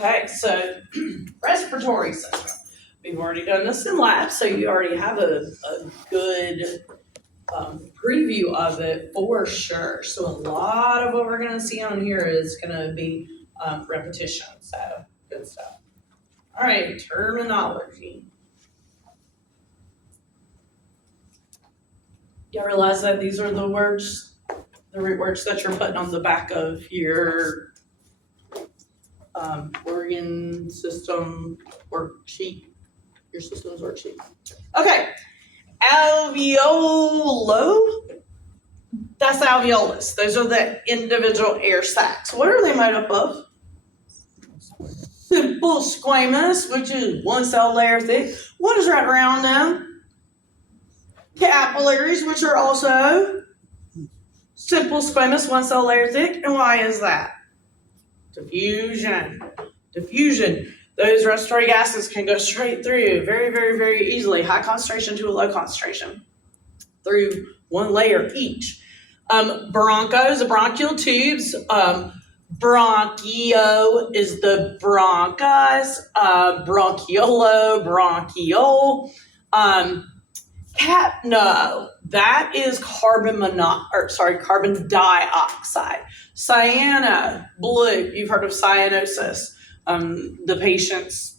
Okay, so respiratory system. We've already done this in lab, so you already have a good preview of it for sure. So a lot of what we're gonna see on here is gonna be repetition, so good stuff. All right, terminology. You realize that these are the words, the root words that you're putting on the back of your organ system worksheet, your systems worksheet. Okay, alveolo, that's alveolus. Those are the individual air sacs. What are they made up of? Simple squamous, which is one cell layer thick. What is right around them? Capillaries, which are also simple squamous, one cell layer thick. And why is that? Diffusion. Diffusion. Those respiratory gases can go straight through very, very, very easily, high concentration to a low concentration, through one layer each. Bronchos, the bronchial tubes. Bronchio is the bronchus. Bronchiolo, bronchiole. Capno, that is carbon dioxide. Cyano, blue. You've heard of cyanosis. The patient's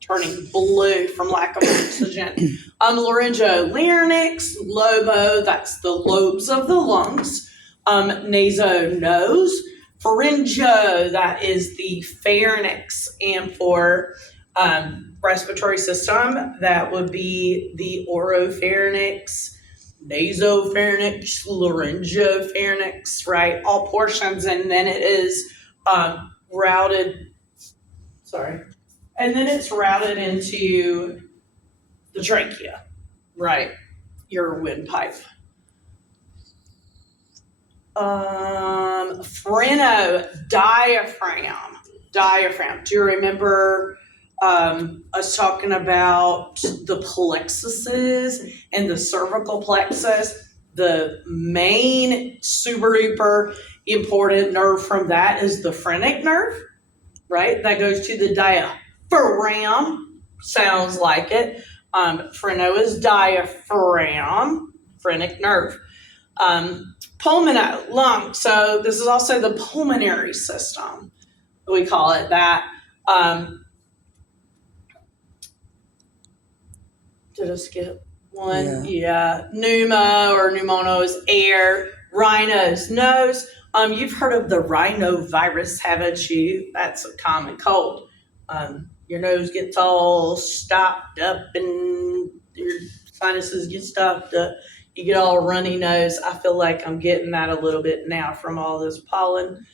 turning blue from lack of oxygen. Laryngo-larynx, lobo, that's the lobes of the lungs. Naso, nose. Pharyngo, that is the pharynx. And for respiratory system, that would be the oropharynx, nasopharynx, laryngopharynx, right? All portions, and then it is routed into the trachea, right? Your windpipe. Phreno, diaphragm. Diaphragm. Do you remember us talking about the plexuses and the cervical plexus? The main super duper important nerve from that is the phrenic nerve, right? That goes to the diaphragm. Sounds like it. Phreno is diaphragm, phrenic nerve. Pulmono, lung. So this is also the pulmonary system. We call it that. Did I skip one? Yeah. Pneuma or pneumono is air. Rhinos, nose. You've heard of the rhinovirus, haven't you? That's a common cold. Your nose gets all stopped up and your sinuses get stopped up. You get all runny nose. I feel like I'm getting that a little bit now from all this pollen.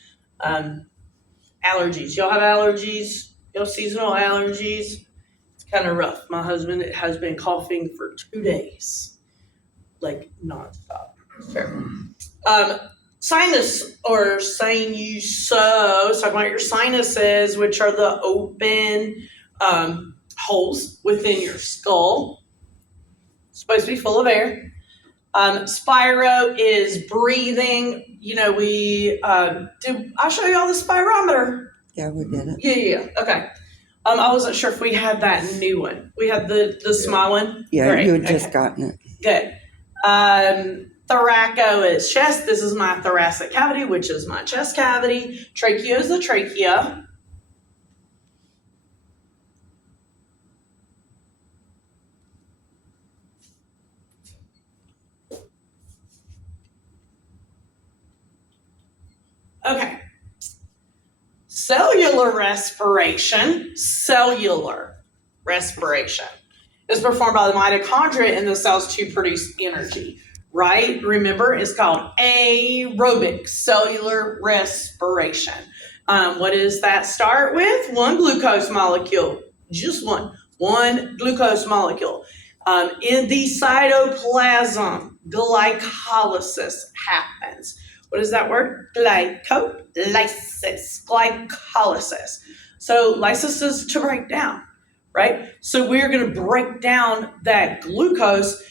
Allergies. Y'all have allergies? Y'all seasonal allergies? It's kind of rough. My husband has been coughing for 2 days, like nonstop. Sinus or sinus. Talking about your sinuses, which are the open holes within your skull. It's supposed to be full of air. Spiro is breathing. You know, I'll show you all the spirometer. Yeah, we did it. Yeah. Okay. I wasn't sure if we had that new one. We had the small one. Yeah, Great. you had just gotten it. Good. Thoraco is chest. This is my thoracic cavity, which is my chest cavity. Trachea is the trachea. Okay. Cellular respiration is performed by the mitochondria in the cells to produce energy, right? Remember, it's called aerobic cellular respiration. What does that start with? One glucose molecule, just one glucose molecule. In the cytoplasm, glycolysis happens. What is that word? Glycolysis. Glycolysis. So lysis is to break down, right? So we're going to break down that glucose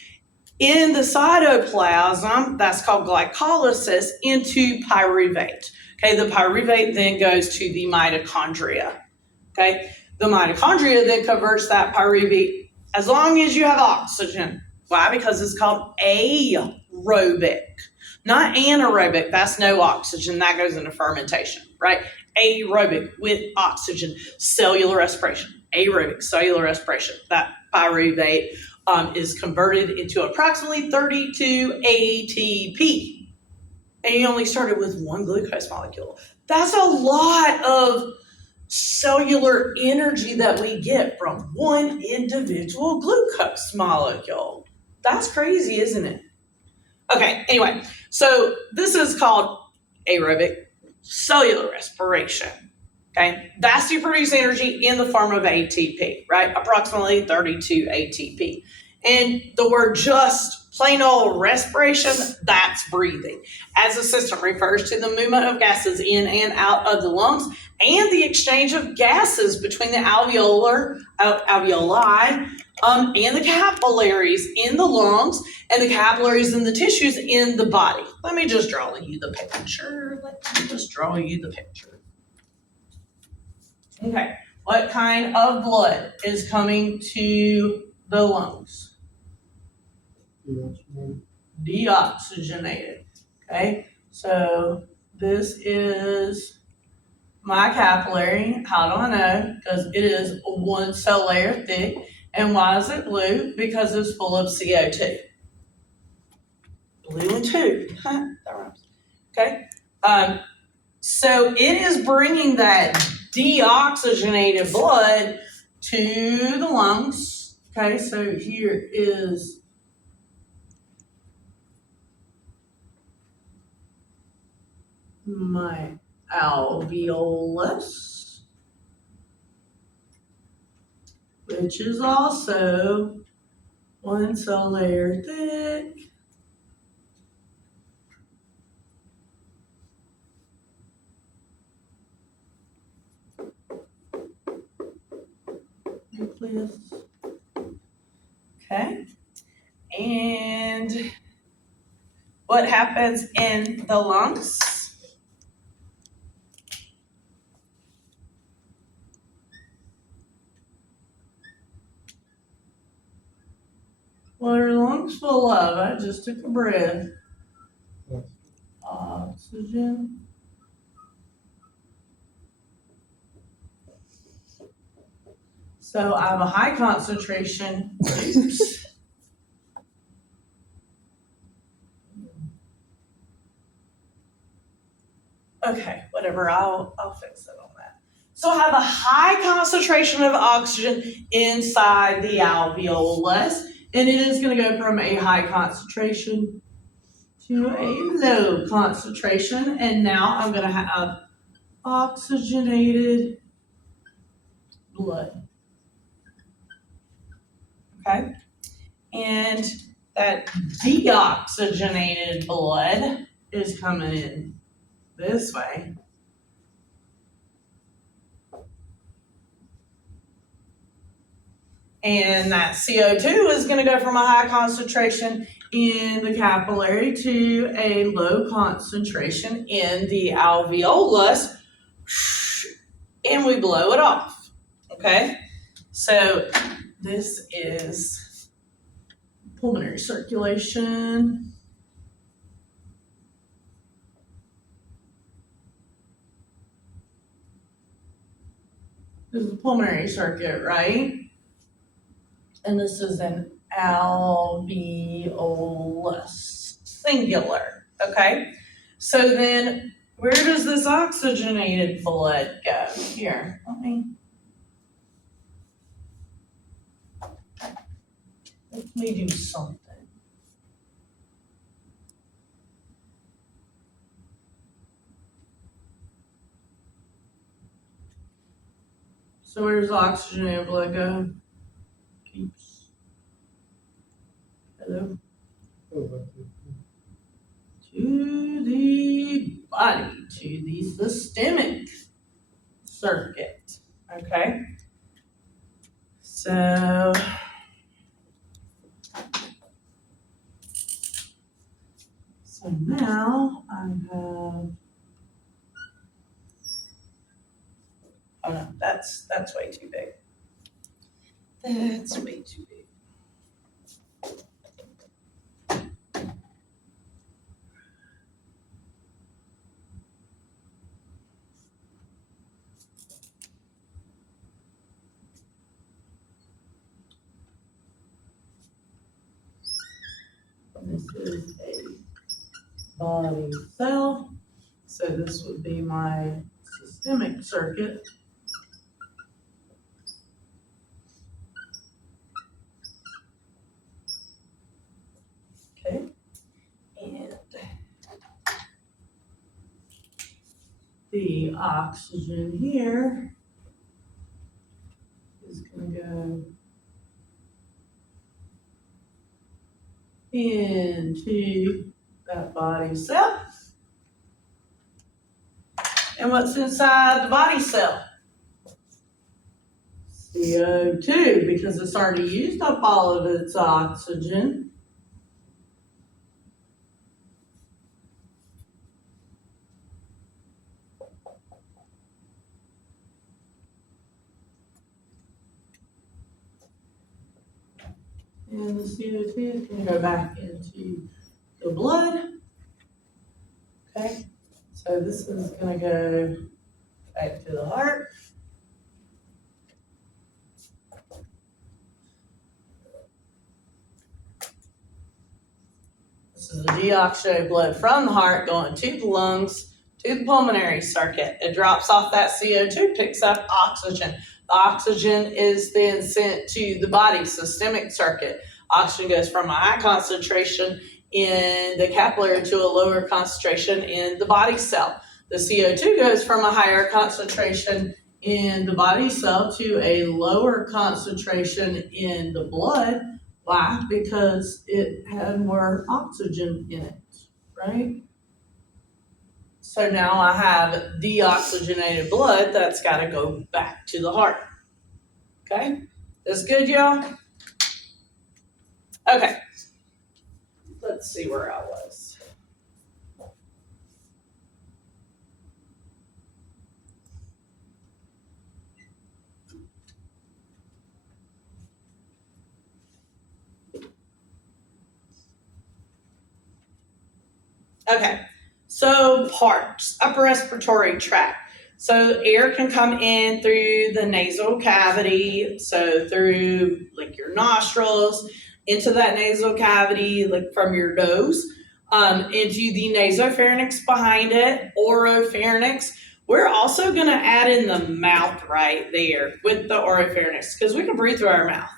in the cytoplasm, that's called glycolysis, into pyruvate. Okay, the pyruvate then goes to the mitochondria. okay? The mitochondria then converts that pyruvate as long as you have oxygen. Why? Because it's called aerobic, not anaerobic. That's no oxygen. That goes into fermentation, right? Aerobic with oxygen, cellular respiration, aerobic, cellular respiration. That pyruvate is converted into approximately 32 ATP. And you only started with one glucose molecule. That's a lot of cellular energy that we get from one individual glucose molecule. That's crazy, isn't it? Okay, anyway, so this is called aerobic cellular respiration. Okay, that's to produce energy in the form of ATP, right? Approximately 32 ATP. And the word just plain old respiration, that's breathing. As a system refers to the movement of gases in and out of the lungs and the exchange of gases between the alveoli and the capillaries in the lungs and the capillaries in the tissues in the body. Let me just draw you the picture. Okay, what kind of blood is coming to the lungs? Deoxygenated. Okay, so this is my capillary. How do I know? Because it is one cell layer thick. And why is it blue? Because it's full of CO2. Blue and two. That rhymes. Okay. So it is bringing that deoxygenated blood to the lungs. Okay, so here is my alveolus, which is also one cell layer thick. Nucleus. Okay. And what happens in the lungs? What are lungs full of? I just took a breath. Oxygen. So I have a high concentration. Oops. Okay, whatever. I'll fix it on that. So I have a high concentration of oxygen inside the alveolus, and it is going to go from a high concentration to a low concentration, and now I'm going to have oxygenated blood. Okay, and that deoxygenated blood is coming in this way. And that CO2 is going to go from a high concentration in the capillary to a low concentration in the alveolus, and we blow it off. Okay, so this is pulmonary circulation. This is the pulmonary circuit, right? And this is an alveolus, singular, okay? So then, where does this oxygenated blood go? Here, let me do something. So where does oxygenated blood go? Keeps. Hello? To the body, to the systemic circuit, okay? So now I have Oh no, that's way too big. That's way too big. This is a body cell. So this would be my systemic circuit. Okay. And the oxygen here is going to go into that body cell. And what's inside the body cell? CO2, because it's already used up all of its oxygen. And the CO2 is going to go back into the blood. Okay, so this is going to go back to the heart. This is the deoxygenated blood from the heart going to the lungs, to the pulmonary circuit. It drops off that CO2, picks up oxygen. The oxygen is then sent to the body systemic circuit. Oxygen goes from a high concentration in the capillary to a lower concentration in the body cell. The CO2 goes from a higher concentration in the body cell to a lower concentration in the blood. Why? Because it had more oxygen in it, right? So now I have deoxygenated blood that's got to go back to the heart. Okay? That's good, y'all? Okay. Let's see where I was. Okay, so parts, upper respiratory tract. So air can come in through the nasal cavity, so through like your nostrils, into that nasal cavity, like from your nose, into the nasopharynx behind it, oropharynx. We're also gonna add in the mouth right there with the oropharynx, because we can breathe through our mouth.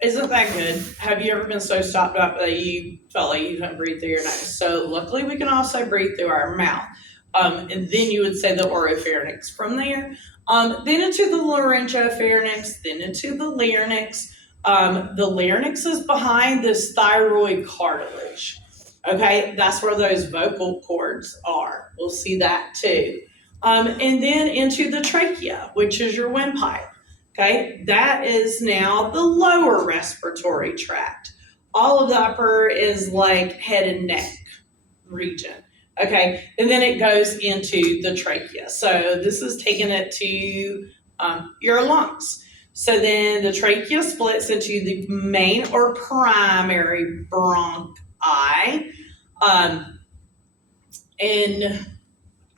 Isn't that good? Have you ever been so stopped up that you felt like you couldn't breathe through your nose? So luckily we can also breathe through our mouth. And then you would say the oropharynx from there. Then into the laryngopharynx, then into the larynx. The larynx is behind this thyroid cartilage. Okay, that's where those vocal cords are. We'll see that too. And then into the trachea, which is your windpipe. Okay, that is now the lower respiratory tract. All of the upper is like head and neck region. Okay, and then it goes into the trachea. So this is taking it to your lungs. So then the trachea splits into the main or primary bronchi. And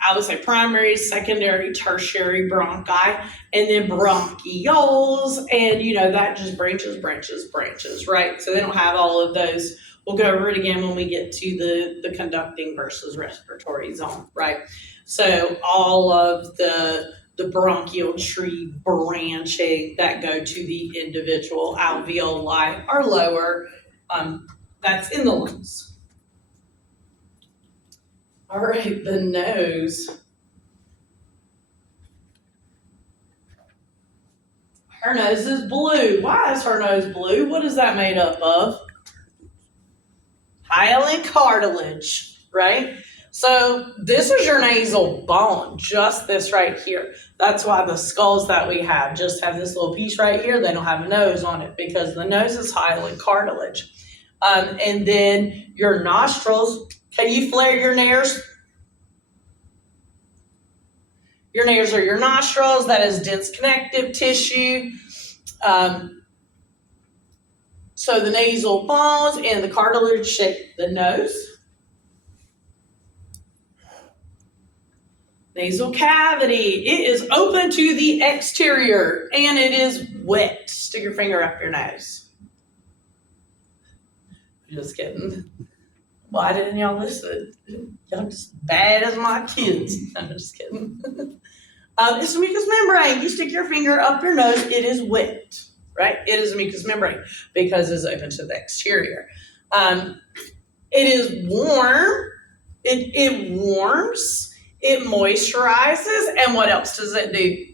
I would say primary, secondary, tertiary bronchi, and then bronchioles, and that just branches, right? So they don't have all of those. We'll go over it again when we get to the conducting versus respiratory zone, right? So all of the bronchial tree branching that go to the individual alveoli are lower. That's in the lungs. All right, the nose. Her nose is blue. Why is her nose blue? What is that made up of? Hyaline cartilage, right? So this is your nasal bone, just this right here. That's why the skulls that we have just have this little piece right here. They don't have a nose on it because the nose is hyaline cartilage. And then your nostrils. Can you flare your nares? Your nares are your nostrils, that is dense connective tissue. So the nasal bones and the cartilage shape the nose. Nasal cavity, it is open to the exterior and it is wet. Stick your finger up your nose. Just kidding. Why didn't y'all listen? Y'all just bad as my kids. I'm just kidding. It's a mucous membrane. You stick your finger up your nose, it is wet, right? It is a mucous membrane because it's open to the exterior. It is warm. It warms. It moisturizes, and what else does it do?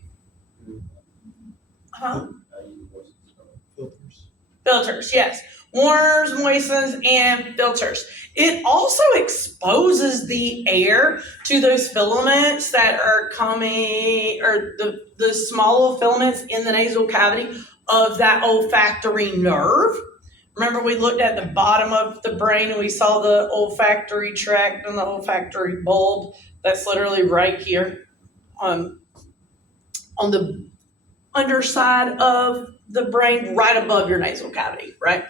Filters, yes. Warms, moistens, and filters. It also exposes the air to those filaments that are coming, or the small filaments in the nasal cavity of that olfactory nerve. Remember, we looked at the bottom of the brain and we saw the olfactory tract and the olfactory bulb. That's literally right here on the underside of the brain, right above your nasal cavity, right?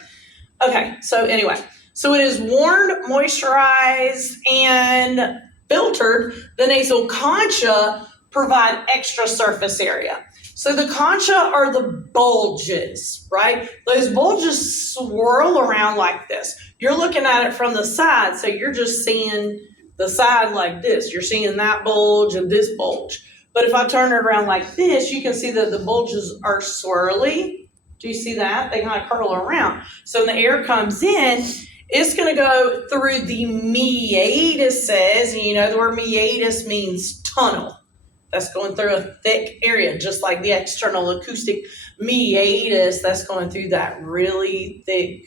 Okay, so anyway, so it is warmed, moisturized, and filtered. The nasal concha provide extra surface area. So the concha are the bulges, right? Those bulges swirl around like this. You're looking at it from the side, so you're just seeing the side like this. You're seeing that bulge and this bulge. But if I turn it around like this, you can see that the bulges are swirly. Do you see that? They kind of curl around. So when the air comes in, it's going to go through the meatuses. And you know the word meatus means tunnel. That's going through a thick area, just like the external acoustic meatus. That's going through that really thick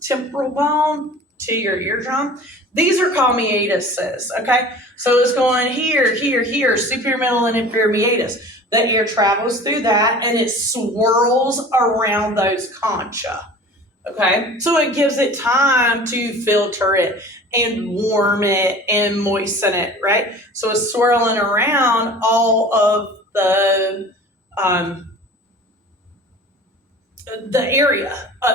temporal bone to your eardrum. These are called meatuses, okay? So it's going here, here, here, superior, middle, and inferior meatus. The air travels through that and it swirls around those concha, okay? So it gives it time to filter it and warm it and moisten it, right? So it's swirling around all of the area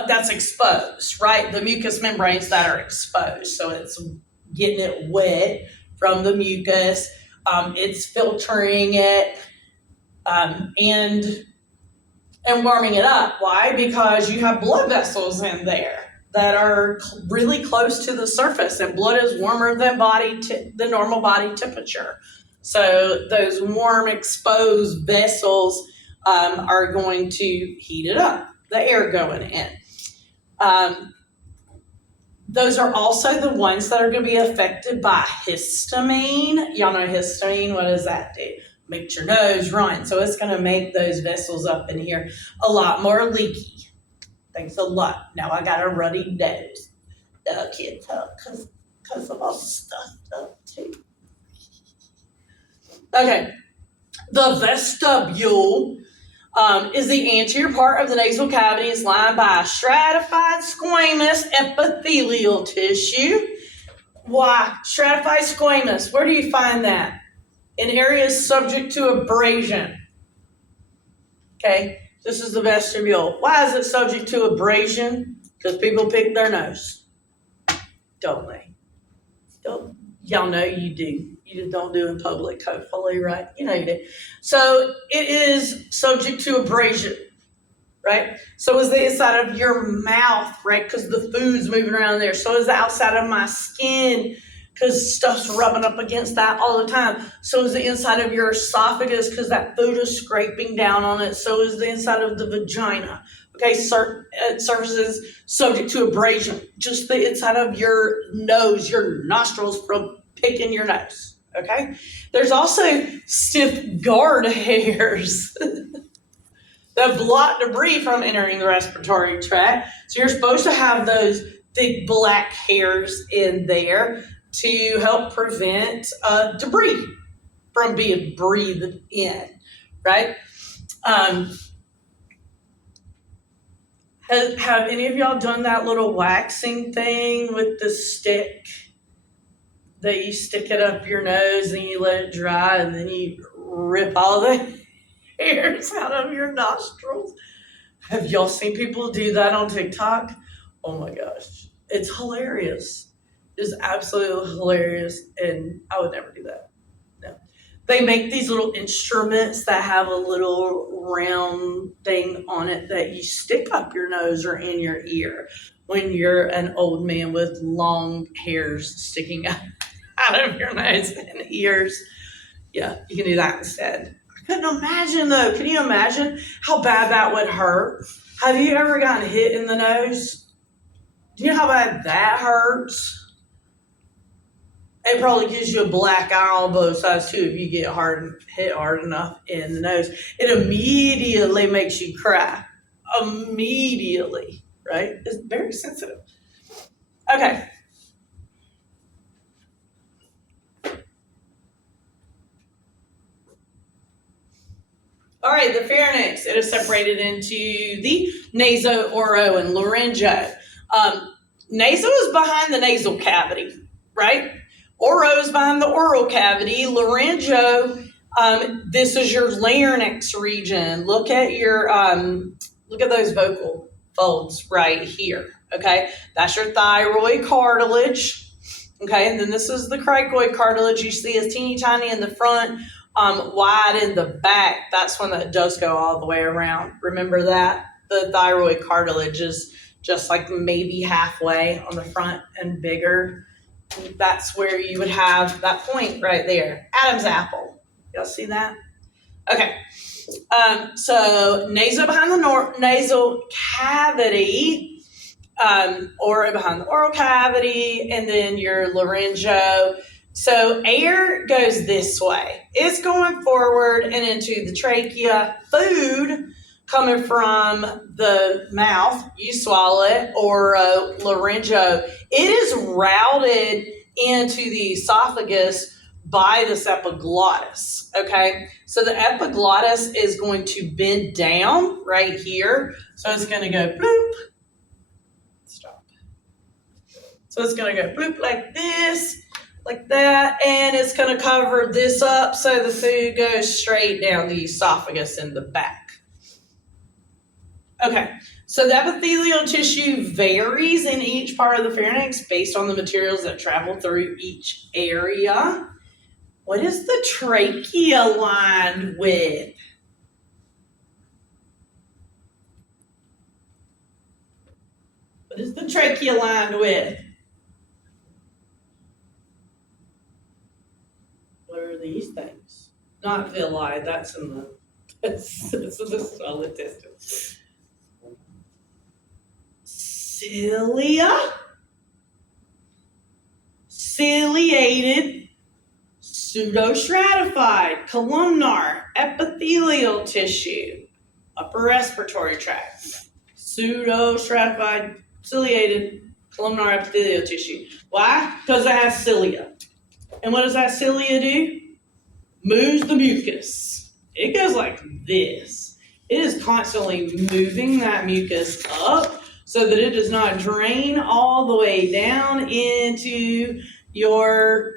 that's exposed, right? The mucous membranes that are exposed. So it's getting it wet from the mucus. It's filtering it and warming it up. Why? Because you have blood vessels in there that are really close to the surface, and blood is warmer than the normal body temperature. So those warm, exposed vessels are going to heat it up. The air going in. Those are also the ones that are going to be affected by histamine. Y'all know histamine, what does that do? Makes your nose run. So it's going to make those vessels up in here a lot more leaky. Thanks a lot. Now I got a ruddy nose. I can't tell because I'm all stuffed up too. Okay, the vestibule is the anterior part of the nasal cavity. It's lined by stratified squamous epithelial tissue. Why? Stratified squamous. Where do you find that? In areas subject to abrasion. Okay, this is the vestibule. Why is it subject to abrasion? Because people pick their nose. Don't they? Don't. Y'all know you do. You just don't do in public, hopefully, right? You know you do. So it is subject to abrasion, right? So is the inside of your mouth, right? Because the food's moving around there. So is the outside of my skin, because stuff's rubbing up against that all the time. So is the inside of your esophagus, because that food is scraping down on it. So is the inside of the vagina. Okay, surfaces subject to abrasion. Just the inside of your nose, your nostrils from picking your nose. Okay, there's also stiff guard hairs that block debris from entering the respiratory tract. So you're supposed to have those thick black hairs in there to help prevent debris from being breathed in, right? Have any of y'all done that little waxing thing with the stick? that you stick it up your nose and you let it dry and then you rip all the hairs out of your nostrils. Have y'all seen people do that on TikTok? Oh my gosh. It's hilarious. It's absolutely hilarious. And I would never do that. No. They make these little instruments that have a little round thing on it that you stick up your nose or in your ear when you're an old man with long hairs sticking out of your nose and ears. Yeah, you can do that instead. I couldn't imagine though. Can you imagine how bad that would hurt? Have you ever gotten hit in the nose? Do you know how bad that hurts? It probably gives you a black eye on both sides too if you get hit hard enough in the nose. It immediately makes you cry. Immediately, right? It's very sensitive. Okay. All right, the pharynx, it is separated into the naso, oro, and laryngo. Naso is behind the nasal cavity, right? Oro is behind the oral cavity. Laryngo, this is your larynx region. Look at those vocal folds right here, okay? That's your thyroid cartilage, okay? And then this is the cricoid cartilage. You see it's teeny tiny in the front, wide in the back. That's one that does go all the way around. Remember that? The thyroid cartilage is just like maybe halfway on the front and bigger. That's where you would have that point right there. Adam's apple. Y'all see that? Okay. So nasal behind the nasal cavity, or behind the oral cavity, and then your laryngo. So air goes this way. It's going forward and into the trachea. Food coming from the mouth, you swallow it, or laryngo. It is routed into the esophagus by this epiglottis, okay? So the epiglottis is going to bend down right here. So it's going to go bloop. Stop. So it's going to go bloop like this, like that, and it's going to cover this up so the food goes straight down the esophagus in the back. Okay, so the epithelial tissue varies in each part of the pharynx based on the materials that travel through each area. What is the trachea lined with? What is the trachea lined with? What are these things? Not villi, that's in the, that's the small intestine. Cilia, ciliated, pseudostratified, columnar, epithelial tissue, upper respiratory tract, pseudostratified, ciliated, columnar epithelial tissue. Why? Because it has cilia. And what does that cilia do? Moves the mucus. It goes like this. It is constantly moving that mucus up so that it does not drain all the way down into your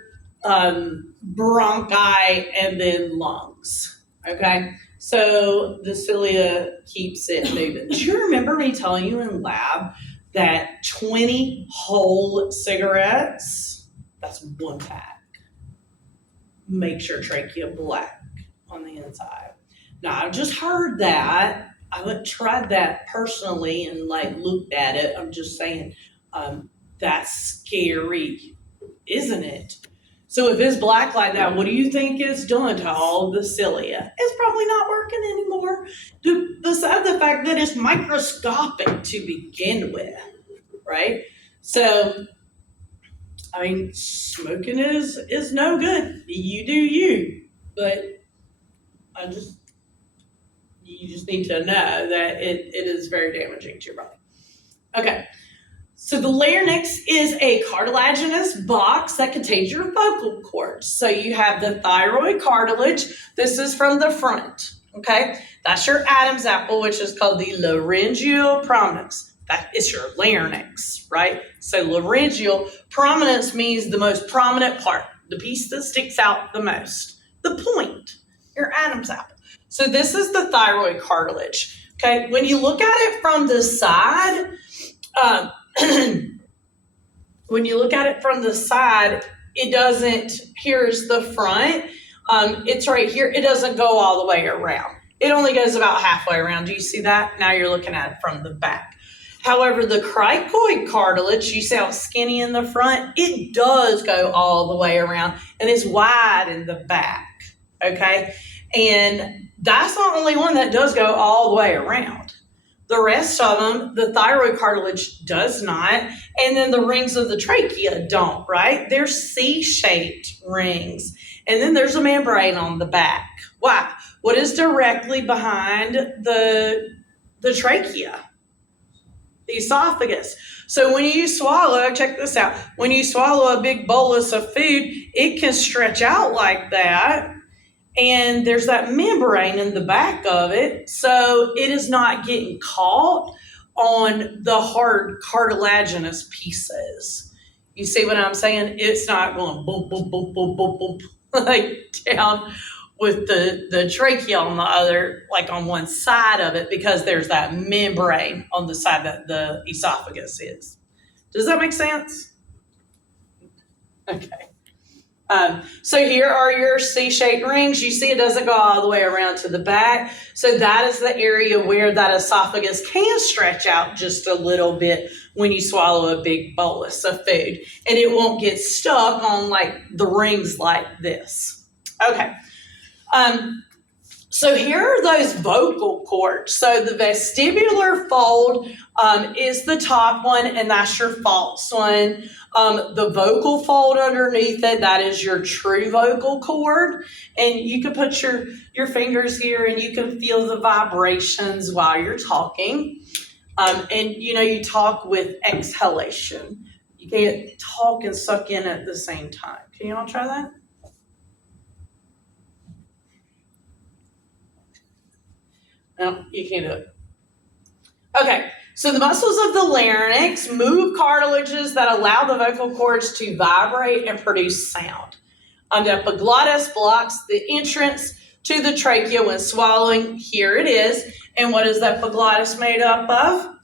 bronchi and then lungs, okay? So the cilia keeps it moving. Do you remember me telling you in lab that 20 whole cigarettes, that's one pack, makes your trachea black on the inside? Now, I've just heard that. I haven't tried that personally and looked at it. I'm just saying, that's scary, isn't it? So if it's black like that, what do you think it's done to all the cilia? It's probably not working anymore. Besides the fact that it's microscopic to begin with, right? So, I mean, smoking is no good. You do you, but you just need to know that it is very damaging to your body. Okay, so the larynx is a cartilaginous box that contains your vocal cords. So you have the thyroid cartilage. This is from the front, okay? That's your Adam's apple, which is called the laryngeal prominence. That is your larynx, right? So laryngeal prominence means the most prominent part, the piece that sticks out the most, the point, your Adam's apple. So this is the thyroid cartilage. Okay, when you look at it from the side, um, when you look at it from the side, it doesn't, here's the front, it's right here, it doesn't go all the way around. It only goes about halfway around. Do you see that? Now you're looking at it from the back. However, the cricoid cartilage, you see how it's skinny in the front? It does go all the way around and it's wide in the back, okay? And that's the only one that does go all the way around. The rest of them, the thyroid cartilage does not, and then the rings of the trachea don't, right? They're C-shaped rings, and then there's a membrane on the back. Why? What is directly behind the trachea? The esophagus. So when you swallow, check this out, when you swallow a big bolus of food, it can stretch out like that, and there's that membrane in the back of it, so it is not getting caught on the hard cartilaginous pieces. You see what I'm saying? It's not going boom, boom, boom, boom, boom, boom, like down with the trachea on the other, like on one side of it, because there's that membrane on the side that the esophagus is. Does that make sense? Okay. So here are your C-shaped rings. You see it doesn't go all the way around to the back. So that is the area where that esophagus can stretch out just a little bit when you swallow a big bolus of food. And it won't get stuck on like the rings like this. Okay. So here are those vocal cords. So the vestibular fold is the top one, and that's your false one. The vocal fold underneath it, that is your true vocal cord. And you can put your fingers here and you can feel the vibrations while you're talking. And you talk with exhalation. You can't talk and suck in at the same time. Can you all try that? No, you can't do it. Okay, so the muscles of the larynx move cartilages that allow the vocal cords to vibrate and produce sound. The epiglottis blocks the entrance to the trachea when swallowing. Here it is. And what is the epiglottis made up of?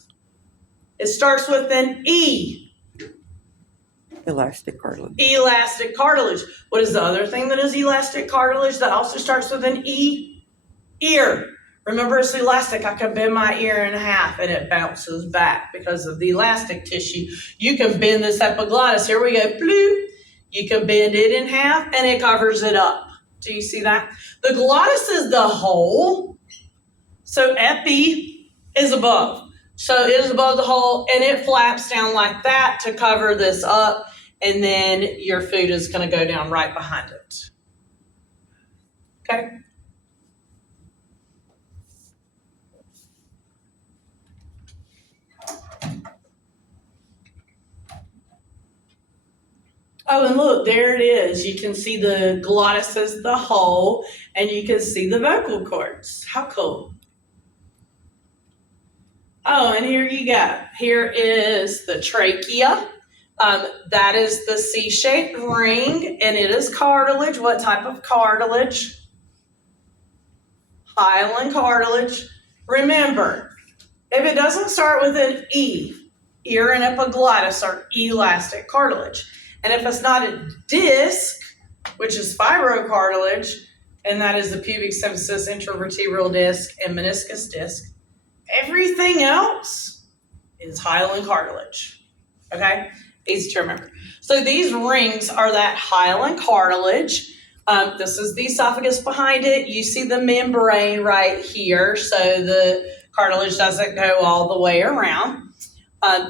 It starts with an E. Elastic cartilage. Elastic cartilage. What is the other thing that is elastic cartilage that also starts with an E? Ear. Remember, it's elastic. I can bend my ear in half and it bounces back because of the elastic tissue. You can bend this epiglottis. Here we go. Bloop. You can bend it in half and it covers it up. Do you see that? The glottis is the hole. So epi is above. So it is above the hole and it flaps down like that to cover this up. And then your food is going to go down right behind it. Okay? Oh, and look, there it is. You can see the glottis as the hole, and you can see the vocal cords. How cool. Oh, and here you go. Here is the trachea. That is the C-shaped ring, and it is cartilage. What type of cartilage? Hyaline cartilage. Remember, if it doesn't start with an E, ear and epiglottis are elastic cartilage. And if it's not a disc, which is fibrocartilage, and that is the pubic symphysis, intervertebral disc, and meniscus disc, everything else is hyaline cartilage. Okay? Easy to remember. So these rings are that hyaline cartilage. This is the esophagus behind it. You see the membrane right here, so the cartilage doesn't go all the way around.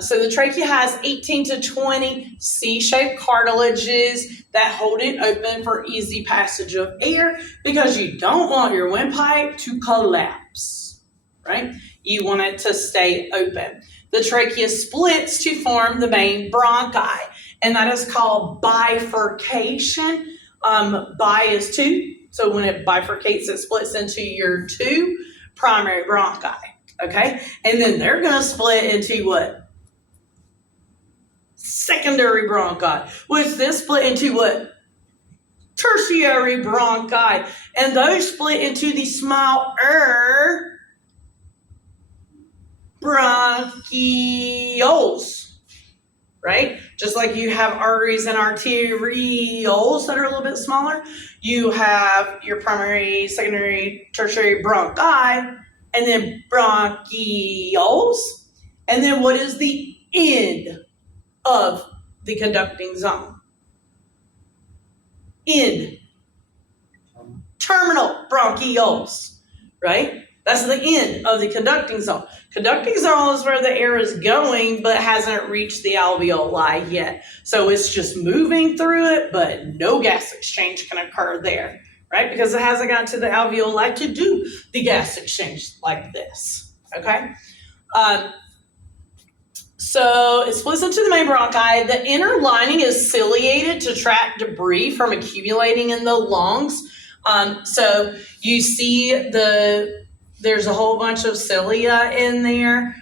So the trachea has 18 to 20 C-shaped cartilages that hold it open for easy passage of air because you don't want your windpipe to collapse, right? You want it to stay open. The trachea splits to form the main bronchi, and that is called bifurcation. Bi is two, so when it bifurcates, it splits into your two primary bronchi, okay? And then they're gonna split into what? Secondary bronchi, which then split into what? Tertiary bronchi. And those split into the smaller bronchioles, right? Just like you have arteries and arterioles that are a little bit smaller, you have your primary, secondary, tertiary bronchi, and then bronchioles. And then what is the end of the conducting zone? End. Terminal bronchioles, right? That's the end of the conducting zone. Conducting zone is where the air is going, but hasn't reached the alveoli yet. So it's just moving through it, but no gas exchange can occur there, right? Because it hasn't gotten to the alveoli to do the gas exchange like this, okay? So it splits into the main bronchi. The inner lining is ciliated to trap debris from accumulating in the lungs. So you see there's a whole bunch of cilia in there.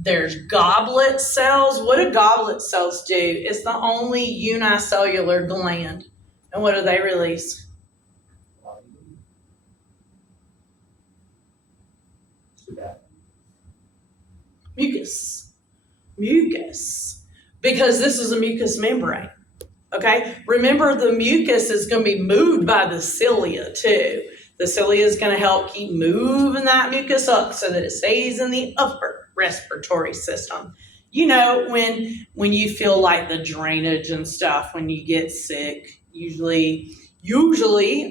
There's goblet cells. What do goblet cells do? It's the only unicellular gland. And what do they release? Mucus. Because this is a mucous membrane. Okay, remember the mucus is going to be moved by the cilia too. The cilia is going to help keep moving that mucus up so that it stays in the upper respiratory system. You know, when you feel like the drainage and stuff, when you get sick, usually,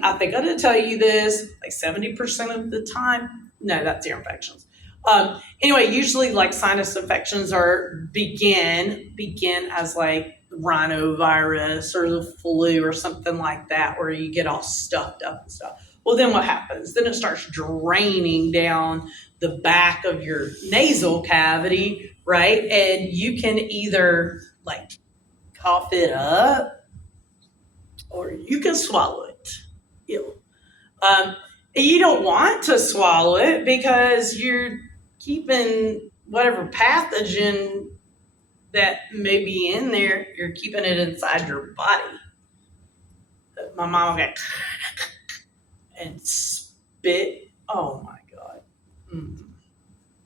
I think I did tell you this, like 70% of the time, no, that's ear infections. Anyway, usually like sinus infections begin as like rhinovirus or the flu or something like that, where you get all stuffed up and stuff. Well, then what happens? Then it starts draining down the back of your nasal cavity, right? And you can either like cough it up or you can swallow it. You don't want to swallow it because you're keeping whatever pathogen that may be in there, you're keeping it inside your body. My mom will get and spit. Oh my God.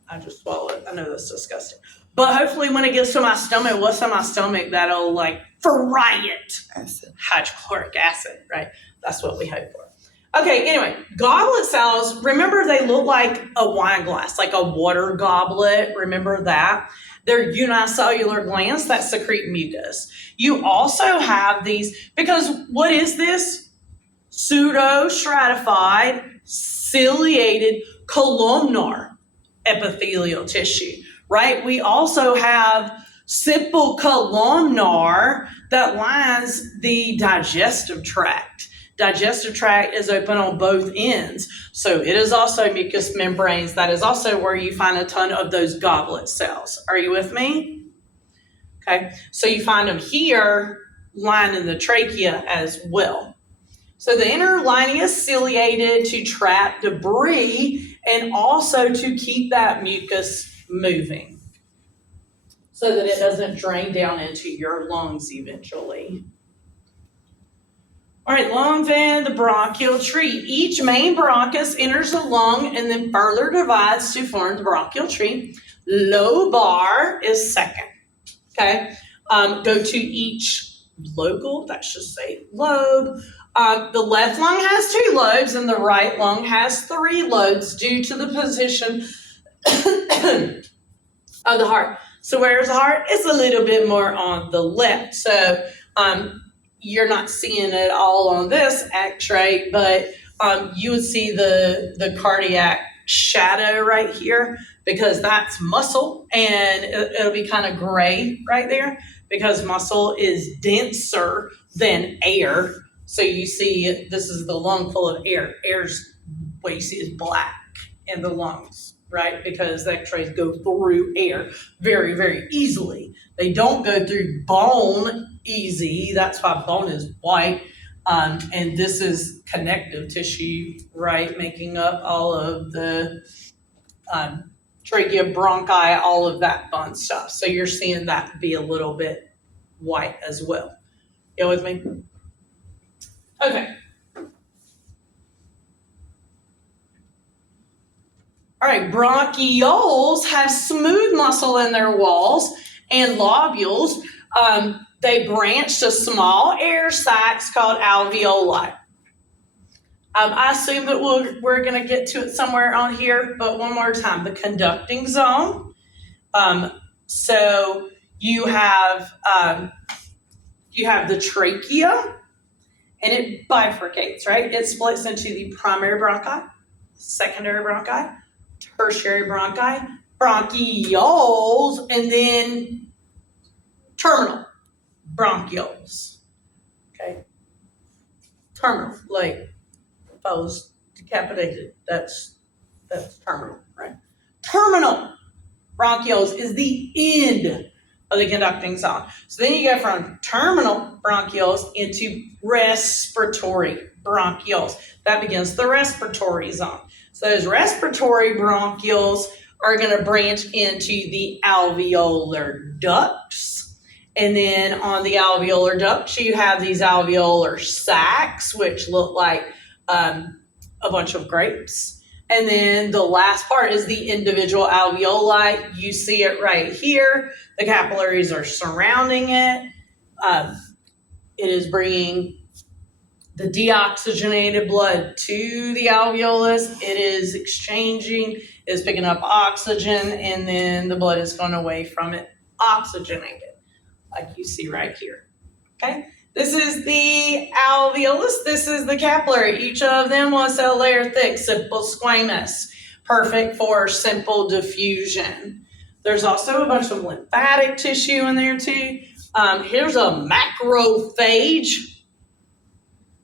I just swallowed it. I know that's disgusting. But hopefully when it gets to my stomach, what's in my stomach, that'll like fry it. Hydrochloric acid, right? That's what we hope for. Okay, anyway, goblet cells, remember they look like a wine glass, like a water goblet. Remember that? They're unicellular glands that secrete mucus. You also have these, because what is this? Pseudostratified, ciliated, columnar epithelial tissue, right? We also have simple columnar that lines the digestive tract. Digestive tract is open on both ends. So it is also mucous membranes. That is also where you find a ton of those goblet cells. Are you with me? Okay, so you find them here lining the trachea as well. So the inner lining is ciliated to trap debris and also to keep that mucus moving so that it doesn't drain down into your lungs eventually. All right, lung vein, the bronchial tree. Each main bronchus enters the lung and then further divides to form the bronchial tree. Lobar is second, okay? Go to each local, that should say lobe. The left lung has 2 lobes and the right lung has 3 lobes due to the position of the heart. So where's the heart? It's a little bit more on the left. So you're not seeing it all on this x-ray, but you would see the cardiac shadow right here because that's muscle, and it'll be kind of gray right there because muscle is denser than air. So you see this is the lung full of air. Air's what you see is black in the lungs, right? Because the x-rays go through air very, very easily. They don't go through bone easy. That's why bone is white. And this is connective tissue, right? Making up all of the trachea, bronchi, all of that fun stuff. So you're seeing that be a little bit white as well. You with me? Okay. All right, bronchioles have smooth muscle in their walls and lobules. They branch to small air sacs called alveoli. I assume that we're going to get to it somewhere on here, but one more time, the conducting zone. So you have the trachea, and it bifurcates, right? It splits into the primary bronchi, secondary bronchi, tertiary bronchi, bronchioles, and then terminal bronchioles. Okay, terminal, like if I was decapitated, that's terminal, right? Terminal bronchioles is the end of the conducting zone. So then you go from terminal bronchioles into respiratory bronchioles. That begins the respiratory zone. So those respiratory bronchioles are going to branch into the alveolar ducts. And then on the alveolar ducts, you have these alveolar sacs, which look like a bunch of grapes. And then the last part is the individual alveoli. You see it right here. The capillaries are surrounding it. It is bringing the deoxygenated blood to the alveolus. It is exchanging, is picking up oxygen, and then the blood is going away from it oxygenated, like you see right here. Okay? This is the alveolus. This is the capillary. Each of them 1 cell layer thick, simple squamous, perfect for simple diffusion. There's also a bunch of lymphatic tissue in there too. Here's a macrophage.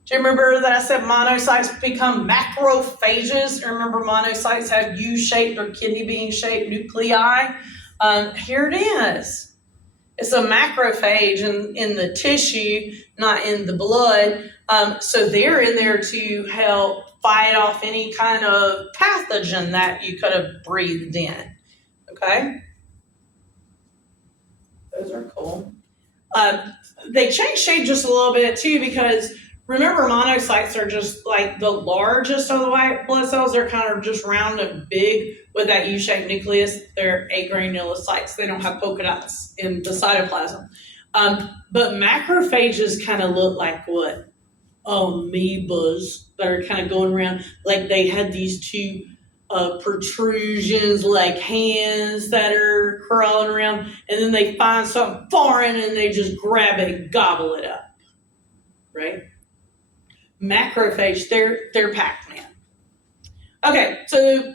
Do you remember that I said monocytes become macrophages? Remember monocytes have U-shaped or kidney bean shaped nuclei? Here it is. It's a macrophage in the tissue, not in the blood. So they're in there to help fight off any kind of pathogen that you could have breathed in. Okay? Those are cool. They change shape just a little bit too because remember monocytes are just like the largest of the white blood cells. They're kind of just round and big with that U-shaped nucleus. They're agranulocytes. They don't have polka dots in the cytoplasm. But macrophages kind of look like what? Amoebas that are kind of going around. Like they had these two protrusions like hands that are crawling around, and then they find something foreign and they just grab it and gobble it up, right? Macrophage, they're Pac-Man. Okay, so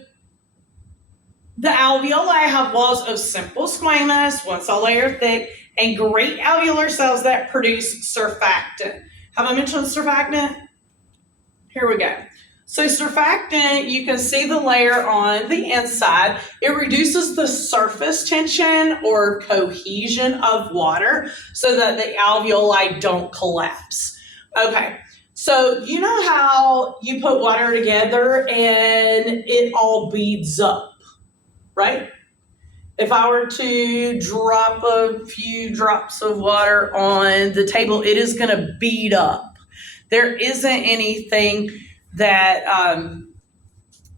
the alveoli have walls of simple squamous, 1 cell layer thick, and great alveolar cells that produce surfactant. Have I mentioned surfactant? Here we go. So surfactant, you can see the layer on the inside. It reduces the surface tension or cohesion of water so that the alveoli don't collapse. Okay, so you know how you put water together and it all beads up, right? If I were to drop a few drops of water on the table, it is going to bead up. There isn't anything that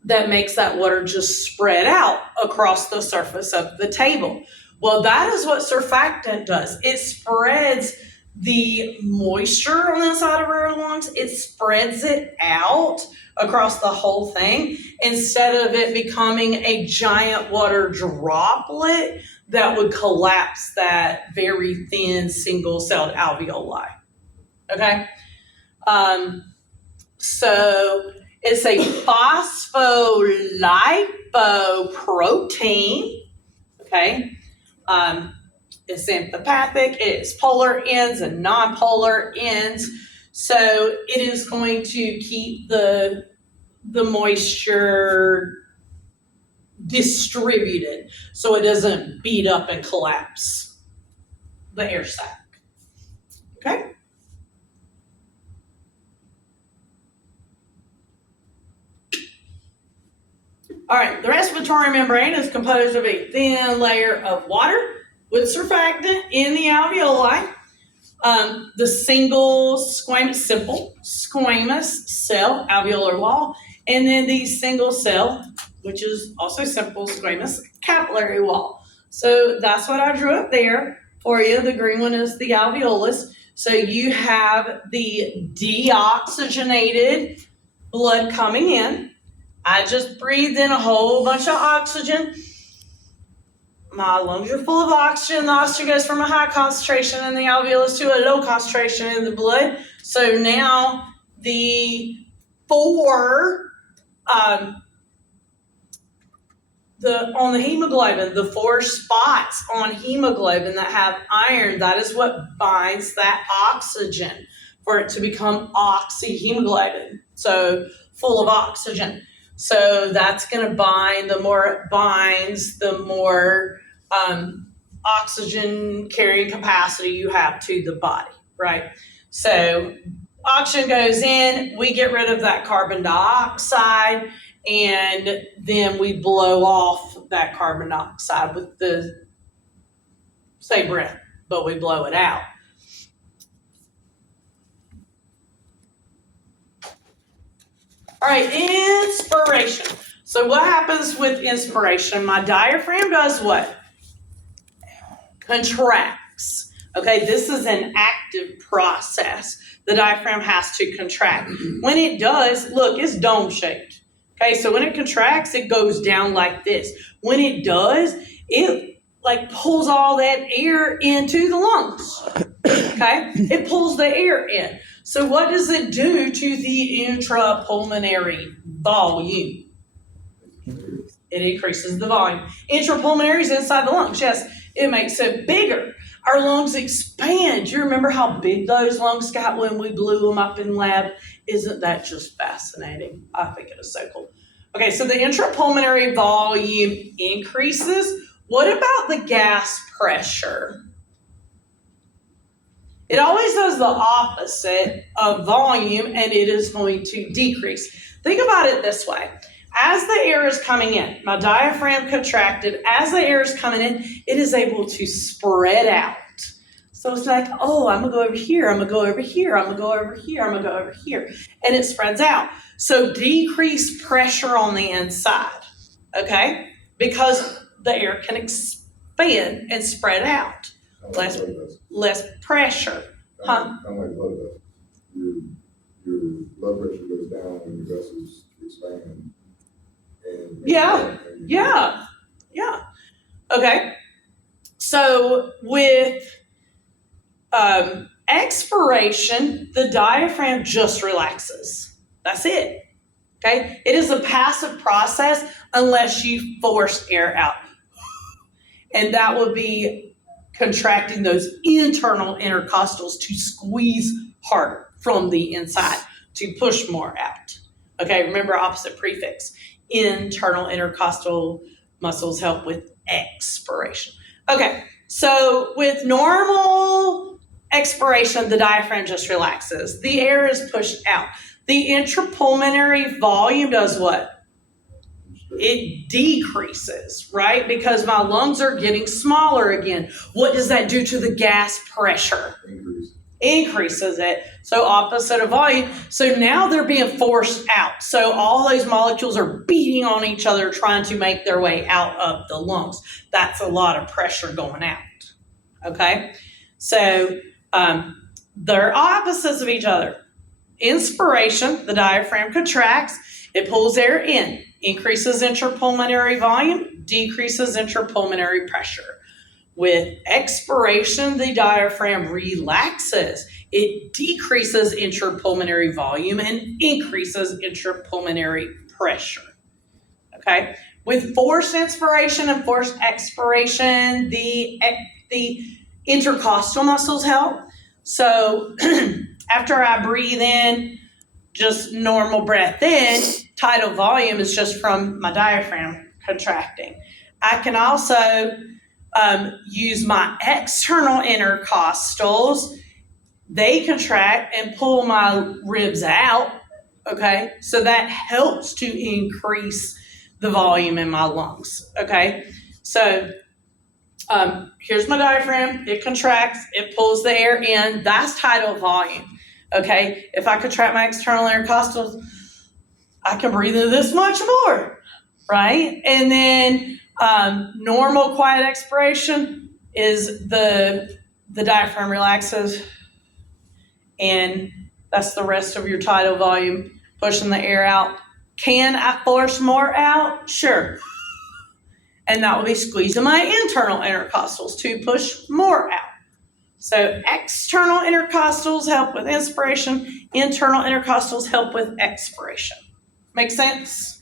that makes that water just spread out across the surface of the table. Well, that is what surfactant does. It spreads the moisture on the inside of our lungs. It spreads it out across the whole thing instead of it becoming a giant water droplet that would collapse that very thin single-celled alveoli. Okay? So it's a phospholipoprotein, okay? It's sympathetic, it's polar ends and non-polar ends. So it is going to keep the moisture distributed so it doesn't beat up and collapse the air sac. Okay? All right, the respiratory membrane is composed of a thin layer of water with surfactant in the alveoli. The simple squamous cell alveolar wall, and then the single cell, which is also simple squamous capillary wall. So that's what I drew up there for you. The green one is the alveolus. So you have the deoxygenated blood coming in. I just breathed in a whole bunch of oxygen. My lungs are full of oxygen. The oxygen goes from a high concentration in the alveolus to a low concentration in the blood. So now the four, on the hemoglobin, the 4 spots on hemoglobin that have iron, that is what binds that oxygen for it to become oxyhemoglobin. So full of oxygen. So that's going to bind. The more it binds, the more oxygen carrying capacity you have to the body, right? So oxygen goes in, we get rid of that carbon dioxide, and then we blow off that carbon dioxide with the same breath, but we blow it out. All right, inspiration. So what happens with inspiration? My diaphragm does what? Contracts. Okay, this is an active process. The diaphragm has to contract. When it does, look, it's dome shaped. Okay, so when it contracts, it goes down like this. When it does, it like pulls all that air into the lungs. Okay, it pulls the air in. So what does it do to the intrapulmonary volume? It increases the volume. Intrapulmonary is inside the lungs. Yes, it makes it bigger. Our lungs expand. Do you remember how big those lungs got when we blew them up in lab? Isn't that just fascinating? I think it is so cool. Okay, so the intrapulmonary volume increases. What about the gas pressure? It always does the opposite of volume, and it is going to decrease. Think about it this way. As the air is coming in, my diaphragm contracted, as the air is coming in, it is able to spread out. So it's like, oh, I'm going to go over here, I'm going to go over here, I'm going to go over here, I'm going to go over here. And it spreads out. So decreased pressure on the inside, okay? Because the air can expand and spread out. Less pressure. Huh? Kind of like blood vessels. Your blood pressure goes down when your vessels expand. Yeah. Okay. So with expiration, the diaphragm just relaxes. That's it. Okay. It is a passive process unless you force air out. And that would be contracting those internal intercostals to squeeze harder from the inside to push more out. Okay, remember opposite prefix. Internal intercostal muscles help with expiration. Okay, so with normal expiration, the diaphragm just relaxes. The air is pushed out. The intrapulmonary volume does what? It decreases, right? Because my lungs are getting smaller again. What does that do to the gas pressure? Increases it. So opposite of volume. So now they're being forced out. So all those molecules are beating on each other, trying to make their way out of the lungs. That's a lot of pressure going out. Okay? So they're opposites of each other. Inspiration, the diaphragm contracts. It pulls air in. Increases intrapulmonary volume, decreases intrapulmonary pressure. With expiration, the diaphragm relaxes. It decreases intrapulmonary volume and increases intrapulmonary pressure. Okay? With forced inspiration and forced expiration, the intercostal muscles help. So after I breathe in, just normal breath in, tidal volume is just from my diaphragm contracting. I can also use my external intercostals. They contract and pull my ribs out, okay? So that helps to increase the volume in my lungs, okay? So here's my diaphragm. It contracts, it pulls the air in. That's tidal volume, okay? If I contract my external intercostals, I can breathe in this much more, right? And then normal quiet expiration is the diaphragm relaxes, and that's the rest of your tidal volume, pushing the air out. Can I force more out? Sure. And that will be squeezing my internal intercostals to push more out. So external intercostals help with inspiration, internal intercostals help with expiration. Make sense?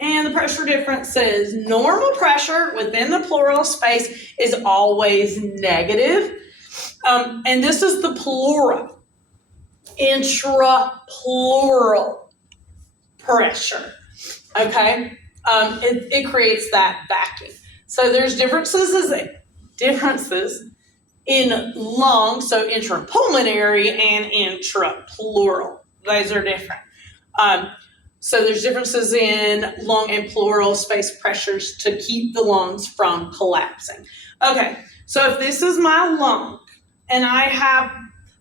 And the pressure difference is normal pressure within the pleural space is always negative. And this is the pleura, intrapleural pressure, okay? It creates that vacuum. So there's differences in lungs, so intrapulmonary and intrapleural. Those are different. So there's differences in lung and pleural space pressures to keep the lungs from collapsing. Okay, so if this is my lung and I have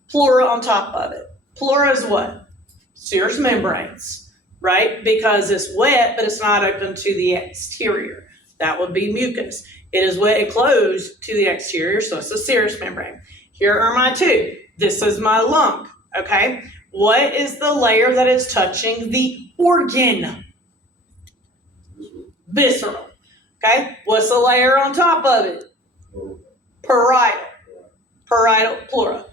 pleura on top of it, pleura is what? Serous membranes, right? Because it's wet, but it's not open to the exterior. That would be mucus. It is wet and closed to the exterior, so it's a serous membrane. Here are my two. This is my lung, okay? What is the layer that is touching the organ? Visceral, okay? What's the layer on top of it? Parietal, pleura.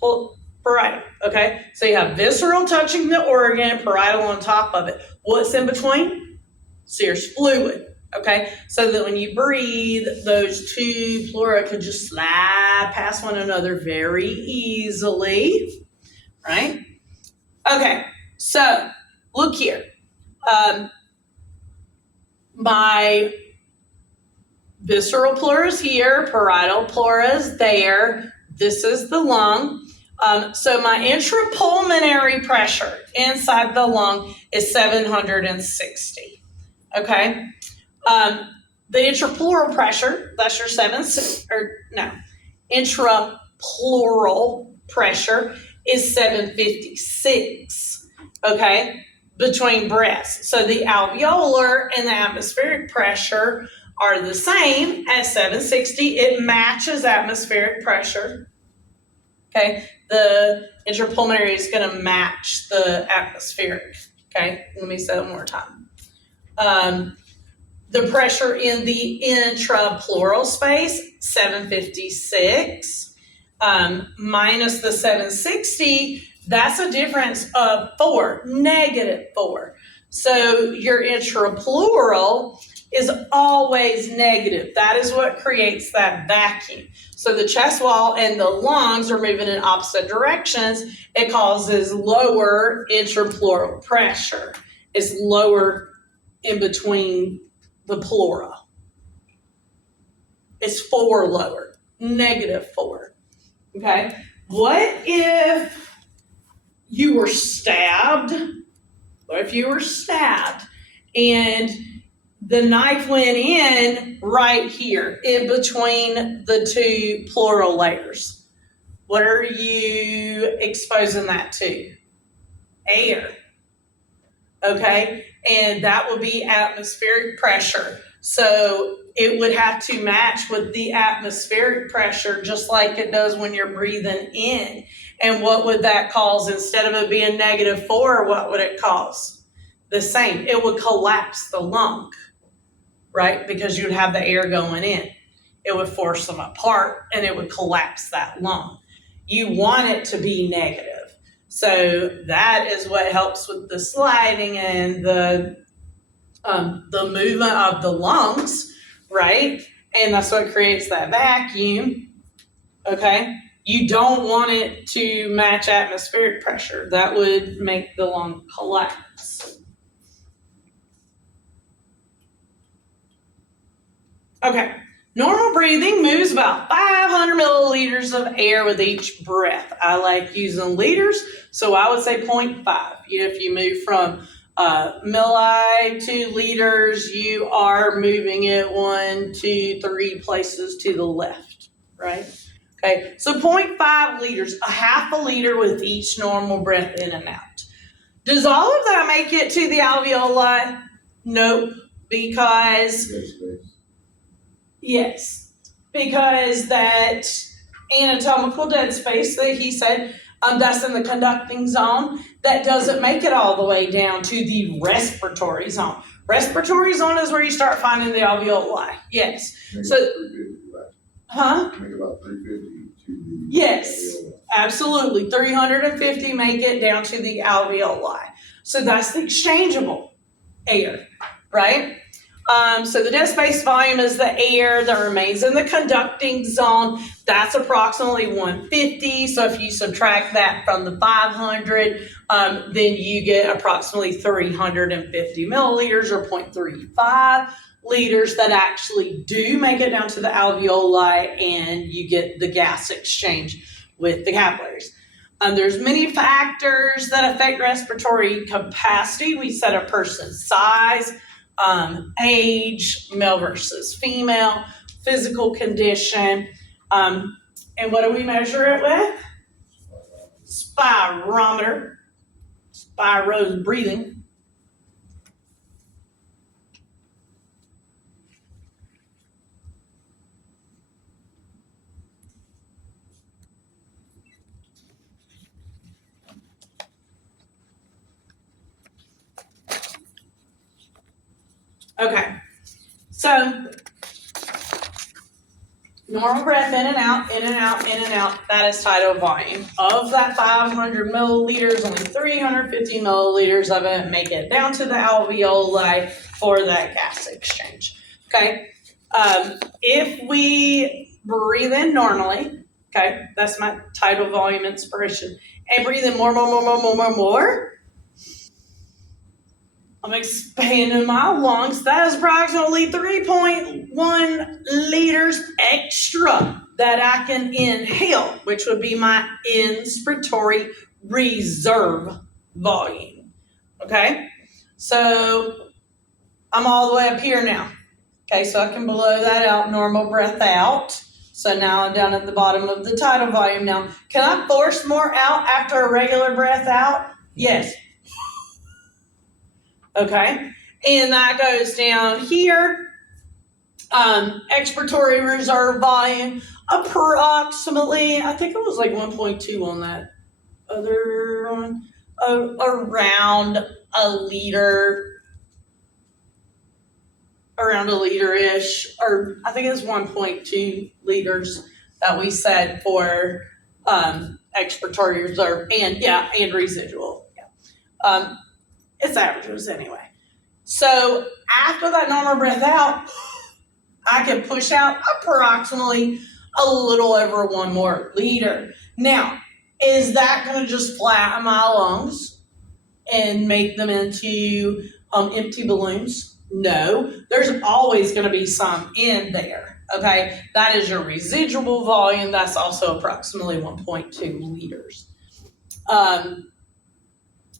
Parietal, okay? So you have visceral touching the organ, parietal on top of it. What's in between? Serous fluid, okay? So that when you breathe, those two pleura could just slide past one another very easily, right? Okay, so look here. My visceral pleura is here, parietal pleura is there. This is the lung. So my intrapulmonary pressure inside the lung is 760. Okay. The intrapleural pressure, that's your intrapleural pressure is 756. Okay, between breaths. So the alveolar and the atmospheric pressure are the same at 760. It matches atmospheric pressure. Okay, the intrapulmonary is going to match the atmospheric. Okay, let me say that one more time. The pressure in the intrapleural space, 756, minus the 760, that's a difference of 4, -4. So your intrapleural is always negative. That is what creates that vacuum. So the chest wall and the lungs are moving in opposite directions. It causes lower intrapleural pressure. It's lower in between the pleura. It's 4 lower, -4. Okay? What if you were stabbed? What if you were stabbed and the knife went in right here, in between the two pleural layers? What are you exposing that to? Air. Okay? And that would be atmospheric pressure. So it would have to match with the atmospheric pressure, just like it does when you're breathing in. And what would that cause? Instead of it being -4, what would it cause? The same. It would collapse the lung, right? Because you'd have the air going in. It would force them apart and it would collapse that lung. You want it to be negative. So that is what helps with the sliding and the movement of the lungs, right? And that's what creates that vacuum, okay? You don't want it to match atmospheric pressure. That would make the lung collapse. Okay, Normal breathing moves about 500 milliliters of air with each breath. I like using liters, so I would say 0.5. If you move from milli to liters, you are moving it 1, 2, 3 places to the left, right? Okay, so 0.5 liters, a half a liter with each normal breath in and out. Does all of that make it to the alveoli? Nope, because yes, because that anatomical dead space that he said, that's in the conducting zone, that doesn't make it all the way down to the respiratory zone. Respiratory zone is where you start finding the alveoli. Yes. So, huh? Make about 350 to the. Yes, absolutely. 350 make it down to the alveoli. So that's the exchangeable air, right? So the dead space volume is the air that remains in the conducting zone. That's approximately 150. So if you subtract that from the 500, then you get approximately 350 milliliters or 0.35 liters that actually do make it down to the alveoli, and you get the gas exchange with the capillaries. There's many factors that affect respiratory capacity. We said a person's size, age, male versus female, physical condition, and what do we measure it with? Spirometer, Spiro's breathing. Okay, so normal breath in and out, in and out, in and out, that is tidal volume. Of that 500 milliliters, only 350 milliliters of it make it down to the alveoli for that gas exchange. Okay, if we breathe in normally, okay, that's my tidal volume inspiration, and breathe in more, I'm expanding my lungs. That is approximately 3.1 liters extra that I can inhale, which would be my inspiratory reserve volume. Okay, so I'm all the way up here now. Okay, so I can blow that out, normal breath out. So now I'm down at the bottom of the tidal volume now. Can I force more out after a regular breath out? Yes. Okay, and that goes down here. Expiratory reserve volume, approximately, I think it was like 1.2 on that other one, around a liter, around a liter-ish, or I think it's 1.2 liters that we said for expiratory reserve, and residual. Yeah. It's averages anyway. So after that normal breath out, I can push out approximately a little over 1 more liter. Now, is that going to just flatten my lungs and make them into empty balloons? No, there's always going to be some in there. Okay, that is your residual volume. That's also approximately 1.2 liters.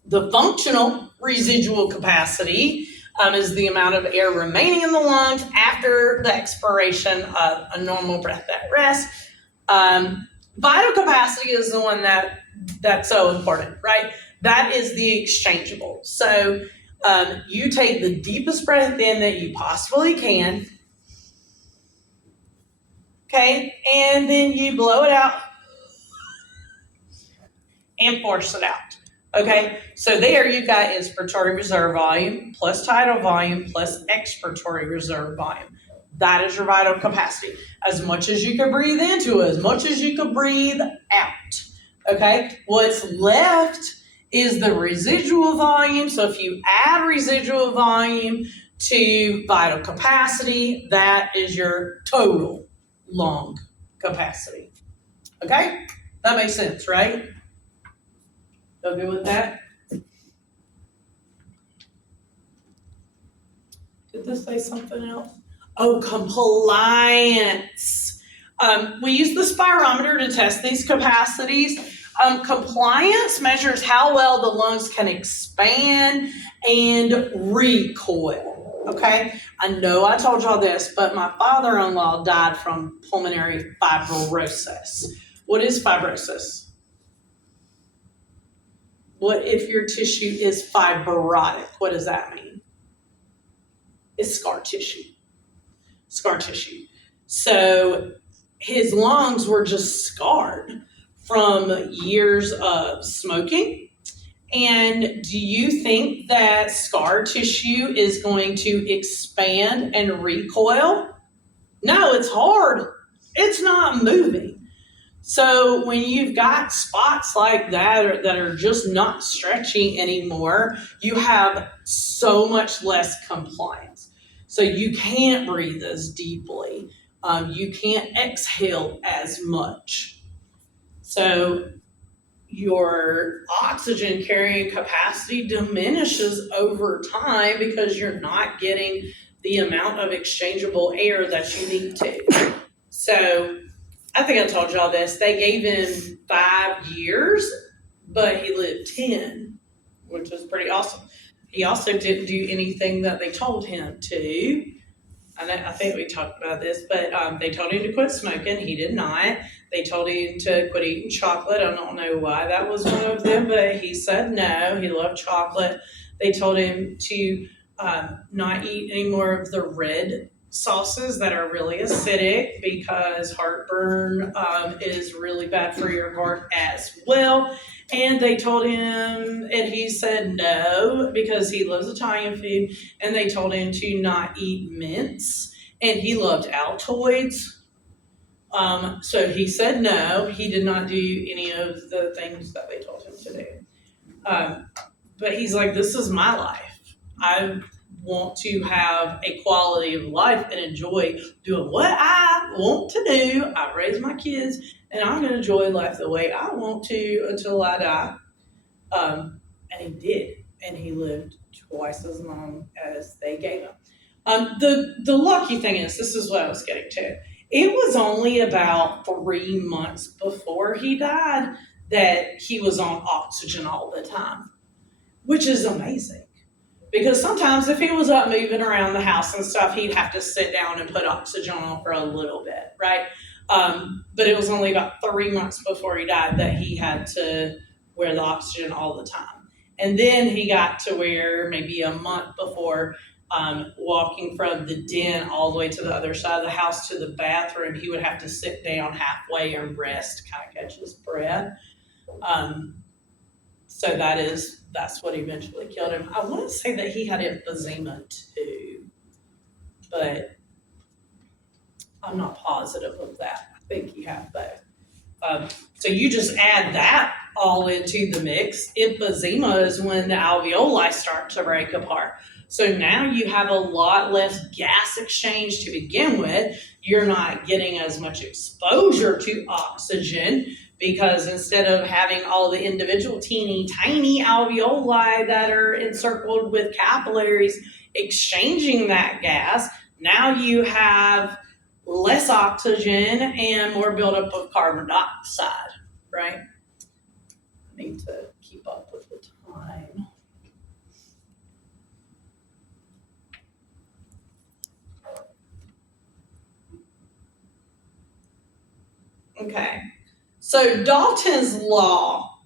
The functional residual capacity is the amount of air remaining in the lungs after the expiration of a normal breath at rest. Vital capacity is the one that's so important, right? That is the exchangeable. So you take the deepest breath in that you possibly can, okay, and then you blow it out and force it out. Okay, so there you've got inspiratory reserve volume plus tidal volume plus expiratory reserve volume. That is your vital capacity. As much as you can breathe into, as much as you can breathe out. Okay, what's left is the residual volume. So if you add residual volume to vital capacity, that is your total lung capacity. Okay, that makes sense, right? Y'all good with that? Did this say something else? Oh, compliance. We use the spirometer to test these capacities. Compliance measures how well the lungs can expand and recoil. Okay, I know I told y'all this, but my father-in-law died from pulmonary fibrosis. What is fibrosis? What if your tissue is fibrotic? What does that mean? It's scar tissue. Scar tissue. So his lungs were just scarred from years of smoking. And do you think that scar tissue is going to expand and recoil? No, it's hard. It's not moving. So when you've got spots like that that are just not stretching anymore, you have so much less compliance. So you can't breathe as deeply. You can't exhale as much. So your oxygen carrying capacity diminishes over time because you're not getting the amount of exchangeable air that you need to. So I think I told y'all this. They gave him 5 years, but he lived 10, which was pretty awesome. He also didn't do anything that they told him to. I think we talked about this, but they told him to quit smoking. He did not. They told him to quit eating chocolate. I don't know why that was one of them, but he said no. He loved chocolate. They told him to not eat any more of the red sauces that are really acidic because heartburn is really bad for your heart as well. And they told him, and he said no because he loves Italian food. And they told him to not eat mints, and he loved Altoids. So he said no. He did not do any of the things that they told him to do. But he's like, this is my life. I want to have a quality of life and enjoy doing what I want to do. I raise my kids, and I'm going to enjoy life the way I want to until I die. And he did, and he lived twice as long as they gave him. The lucky thing is, this is what I was getting to. It was only about 3 months before he died that he was on oxygen all the time, which is amazing. Because sometimes if he was up moving around the house and stuff, he'd have to sit down and put oxygen on for a little bit, right? But it was only about 3 months before he died that he had to wear the oxygen all the time. And then he got to where maybe a month before, walking from the den all the way to the other side of the house to the bathroom, he would have to sit down halfway and rest, kind of catch his breath. So that's what eventually killed him. I want to say that he had emphysema too, but I'm not positive of that. I think he had both. So you just add that all into the mix. Emphysema is when the alveoli start to break apart. So now you have a lot less gas exchange to begin with. You're not getting as much exposure to oxygen because instead of having all the individual teeny tiny alveoli that are encircled with capillaries exchanging that gas, now you have less oxygen and more buildup of carbon dioxide, right? I need to keep up with the time. Okay, so Dalton's law,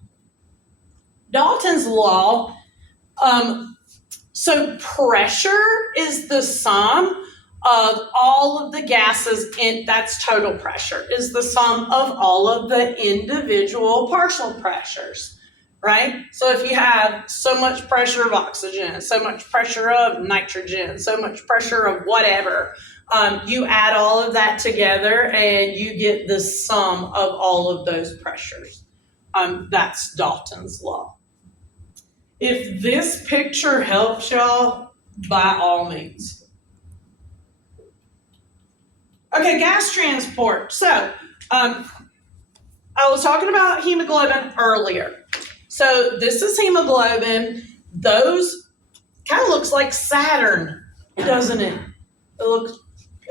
so pressure is the sum of all of the gases that's total pressure, is the sum of all of the individual partial pressures, right? So if you have so much pressure of oxygen, so much pressure of nitrogen, so much pressure of whatever, you add all of that together and you get the sum of all of those pressures. That's Dalton's law. If this picture helps y'all, by all means. Okay, gas transport. So, I was talking about hemoglobin earlier. So this is hemoglobin. Those kind of looks like Saturn, doesn't it? It looks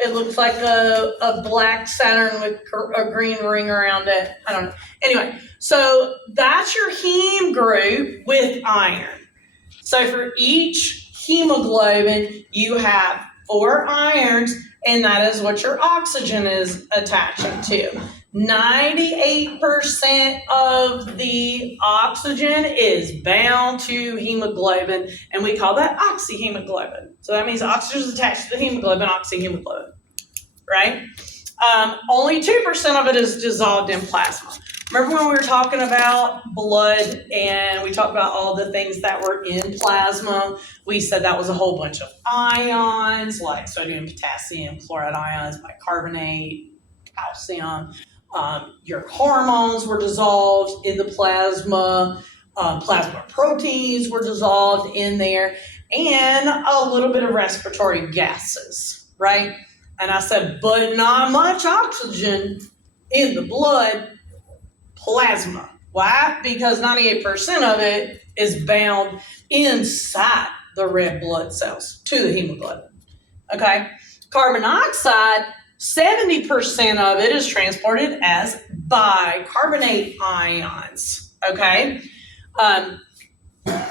It looks like a black Saturn with a green ring around it. I don't know. Anyway, so that's your heme group with iron. So for each hemoglobin, you have 4 irons, and that is what your oxygen is attaching to. 98% of the oxygen is bound to hemoglobin, and we call that oxyhemoglobin. So that means oxygen is attached to the hemoglobin, oxyhemoglobin, right? Only 2% of it is dissolved in plasma. Remember when we were talking about blood and we talked about all the things that were in plasma? We said that was a whole bunch of ions like sodium, potassium, chloride ions, bicarbonate, calcium. Your hormones were dissolved in the plasma. Plasma proteins were dissolved in there, and a little bit of respiratory gases, right? And I said, but not much oxygen in the blood. Plasma. Why? Because 98% of it is bound inside the red blood cells to the hemoglobin. Okay? Carbon dioxide, 70% of it is transported as bicarbonate ions. Okay?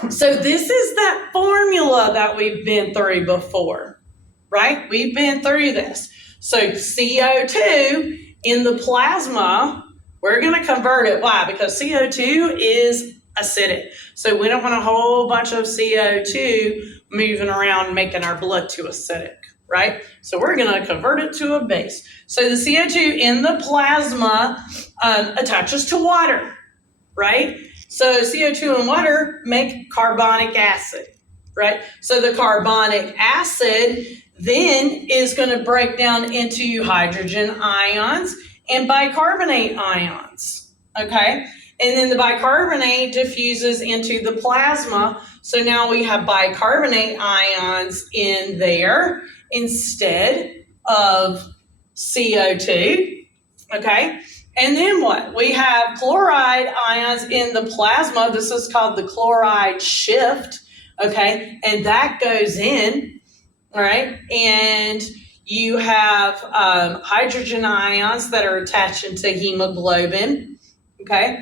So this is that formula that we've been through before, right? We've been through this. So CO2 in the plasma, we're going to convert it. Why? Because CO2 is acidic. So we don't want a whole bunch of CO2 moving around making our blood too acidic, right? So we're going to convert it to a base. So the CO2 in the plasma attaches to water, right? So CO2 and water make carbonic acid, right? So the carbonic acid then is going to break down into hydrogen ions and bicarbonate ions, okay? And then the bicarbonate diffuses into the plasma. So now we have bicarbonate ions in there instead of CO2, okay? And then what? We have chloride ions in the plasma. This is called the chloride shift, okay? And that goes in, all right? And you have hydrogen ions that are attaching to hemoglobin, okay?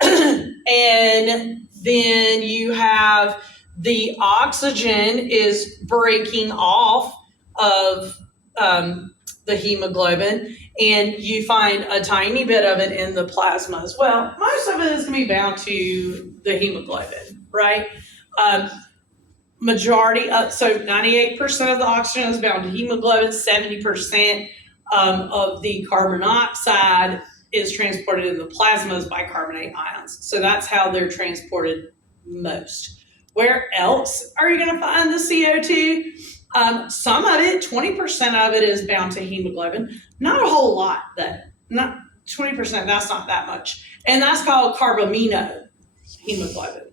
And then you have the oxygen is breaking off of the hemoglobin, and you find a tiny bit of it in the plasma as well. Most of it is going to be bound to the hemoglobin, right? Majority of, so 98% of the oxygen is bound to hemoglobin, 70% of the carbon dioxide is transported in the plasma as bicarbonate ions. So that's how they're transported most. Where else are you going to find the CO2? Some of it, 20% of it is bound to hemoglobin. Not a whole lot though. Not 20%, that's not that much. And that's called carbamino hemoglobin.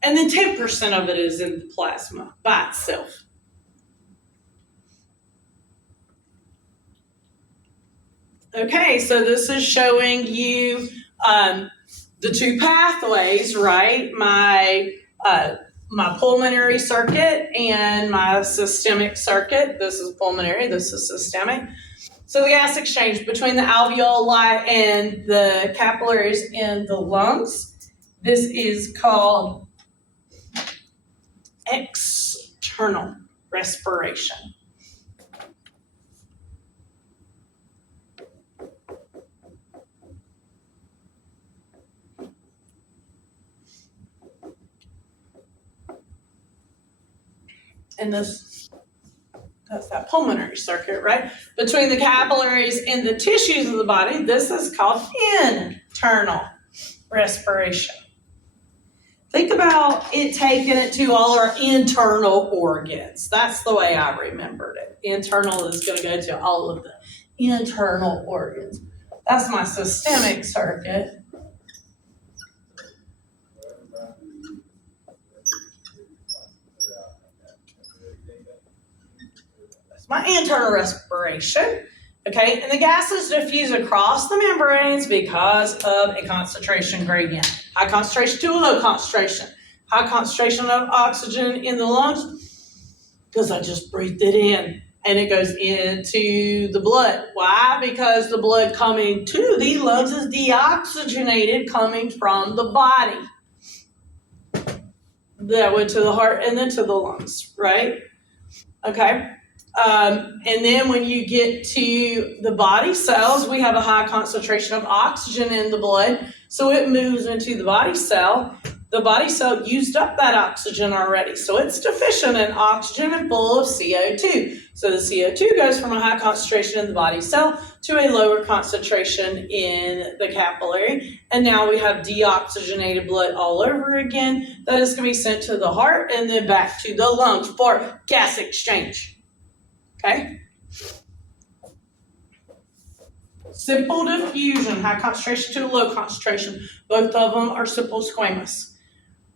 And then 10% of it is in the plasma by itself. Okay, so this is showing you the two pathways, right? My pulmonary circuit and my systemic circuit. This is pulmonary, this is systemic. So the gas exchange between the alveoli and the capillaries in the lungs. This is called external respiration. And that's that pulmonary circuit, right? Between the capillaries and the tissues of the body, this is called internal respiration. Think about it taking it to all our internal organs. That's the way I remembered it. Internal is going to go to all of the internal organs. That's my systemic circuit. That's my internal respiration. Okay, and the gases diffuse across the membranes because of a concentration gradient. High concentration to a low concentration. High concentration of oxygen in the lungs because I just breathed it in. and it goes into the blood. Why? Because the blood coming to the lungs is deoxygenated coming from the body. That went to the heart and then to the lungs, right? Okay. And then when you get to the body cells, we have a high concentration of oxygen in the blood. So it moves into the body cell. The body cell used up that oxygen already. So it's deficient in oxygen and full of CO2. So the CO2 goes from a high concentration in the body cell to a lower concentration in the capillary. And now we have deoxygenated blood all over again. That is going to be sent to the heart and then back to the lungs for gas exchange. Okay? Simple diffusion, high concentration to low concentration. Both of them are simple squamous.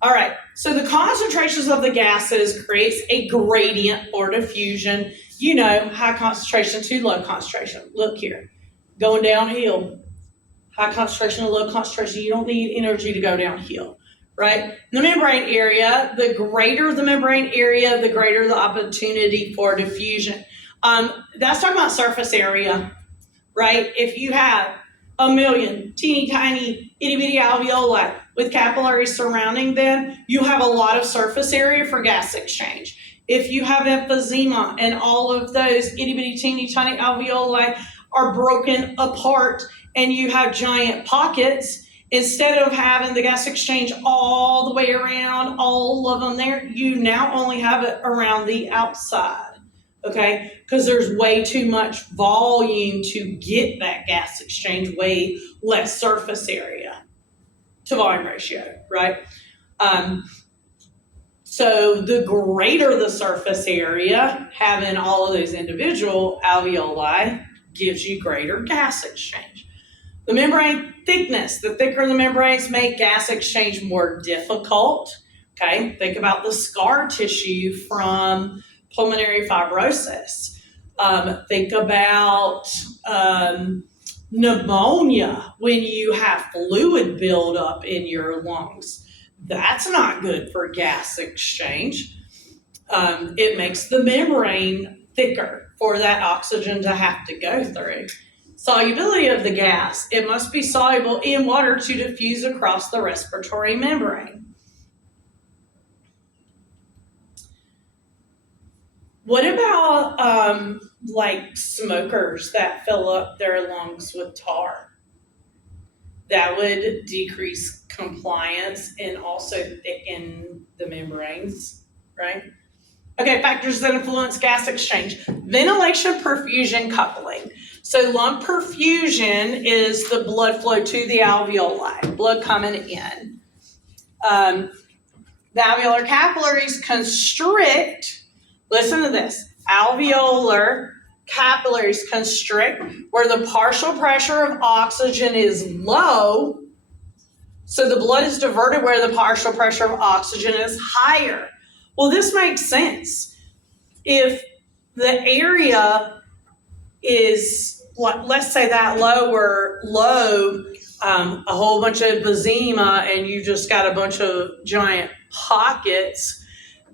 All right, so the concentrations of the gases creates a gradient for diffusion. You know, high concentration to low concentration. Look here, going downhill. High concentration to low concentration, you don't need energy to go downhill, right? The membrane area, the greater the membrane area, the greater the opportunity for diffusion. That's talking about surface area, right? If you have a million teeny tiny itty bitty alveoli with capillaries surrounding them, you have a lot of surface area for gas exchange. If you have emphysema and all of those itty bitty teeny tiny alveoli are broken apart and you have giant pockets, instead of having the gas exchange all the way around, all of them there, you now only have it around the outside. Okay, because there's way too much volume to get that gas exchange, way less surface area to volume ratio, right? So the greater the surface area, having all of those individual alveoli gives you greater gas exchange. The membrane thickness, the thicker the membranes make gas exchange more difficult. Okay, think about the scar tissue from pulmonary fibrosis. Think about pneumonia when you have fluid buildup in your lungs. That's not good for gas exchange. It makes the membrane thicker for that oxygen to have to go through. Solubility of the gas, it must be soluble in water to diffuse across the respiratory membrane. What about like smokers that fill up their lungs with tar? That would decrease compliance and also thicken the membranes, right? Okay, factors that influence gas exchange. Ventilation, perfusion, coupling. So lung perfusion is the blood flow to the alveoli, blood coming in. The alveolar capillaries constrict. Listen to this. Alveolar capillaries constrict where the partial pressure of oxygen is low. So the blood is diverted where the partial pressure of oxygen is higher. Well, this makes sense. If the area is, let's say that low, a whole bunch of emphysema and you just got a bunch of giant pockets,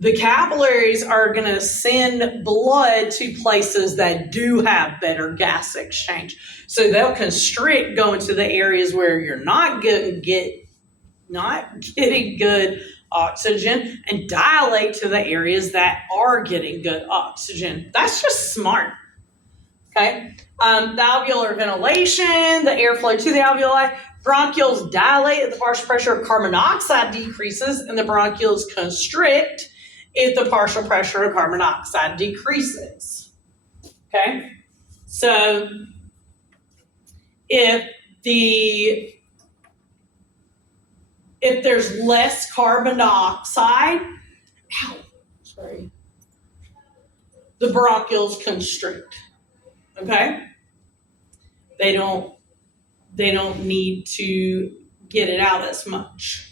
the capillaries are going to send blood to places that do have better gas exchange. So they'll constrict going to the areas where you're not getting good oxygen and dilate to the areas that are getting good oxygen. That's just smart. Okay. The alveolar ventilation, the airflow to the alveoli, bronchioles dilate if the partial pressure of carbon dioxide decreases, and the bronchioles constrict if the partial pressure of carbon dioxide decreases. Okay, so if there's less carbon dioxide, the bronchioles constrict. Okay, they don't need to get it out as much.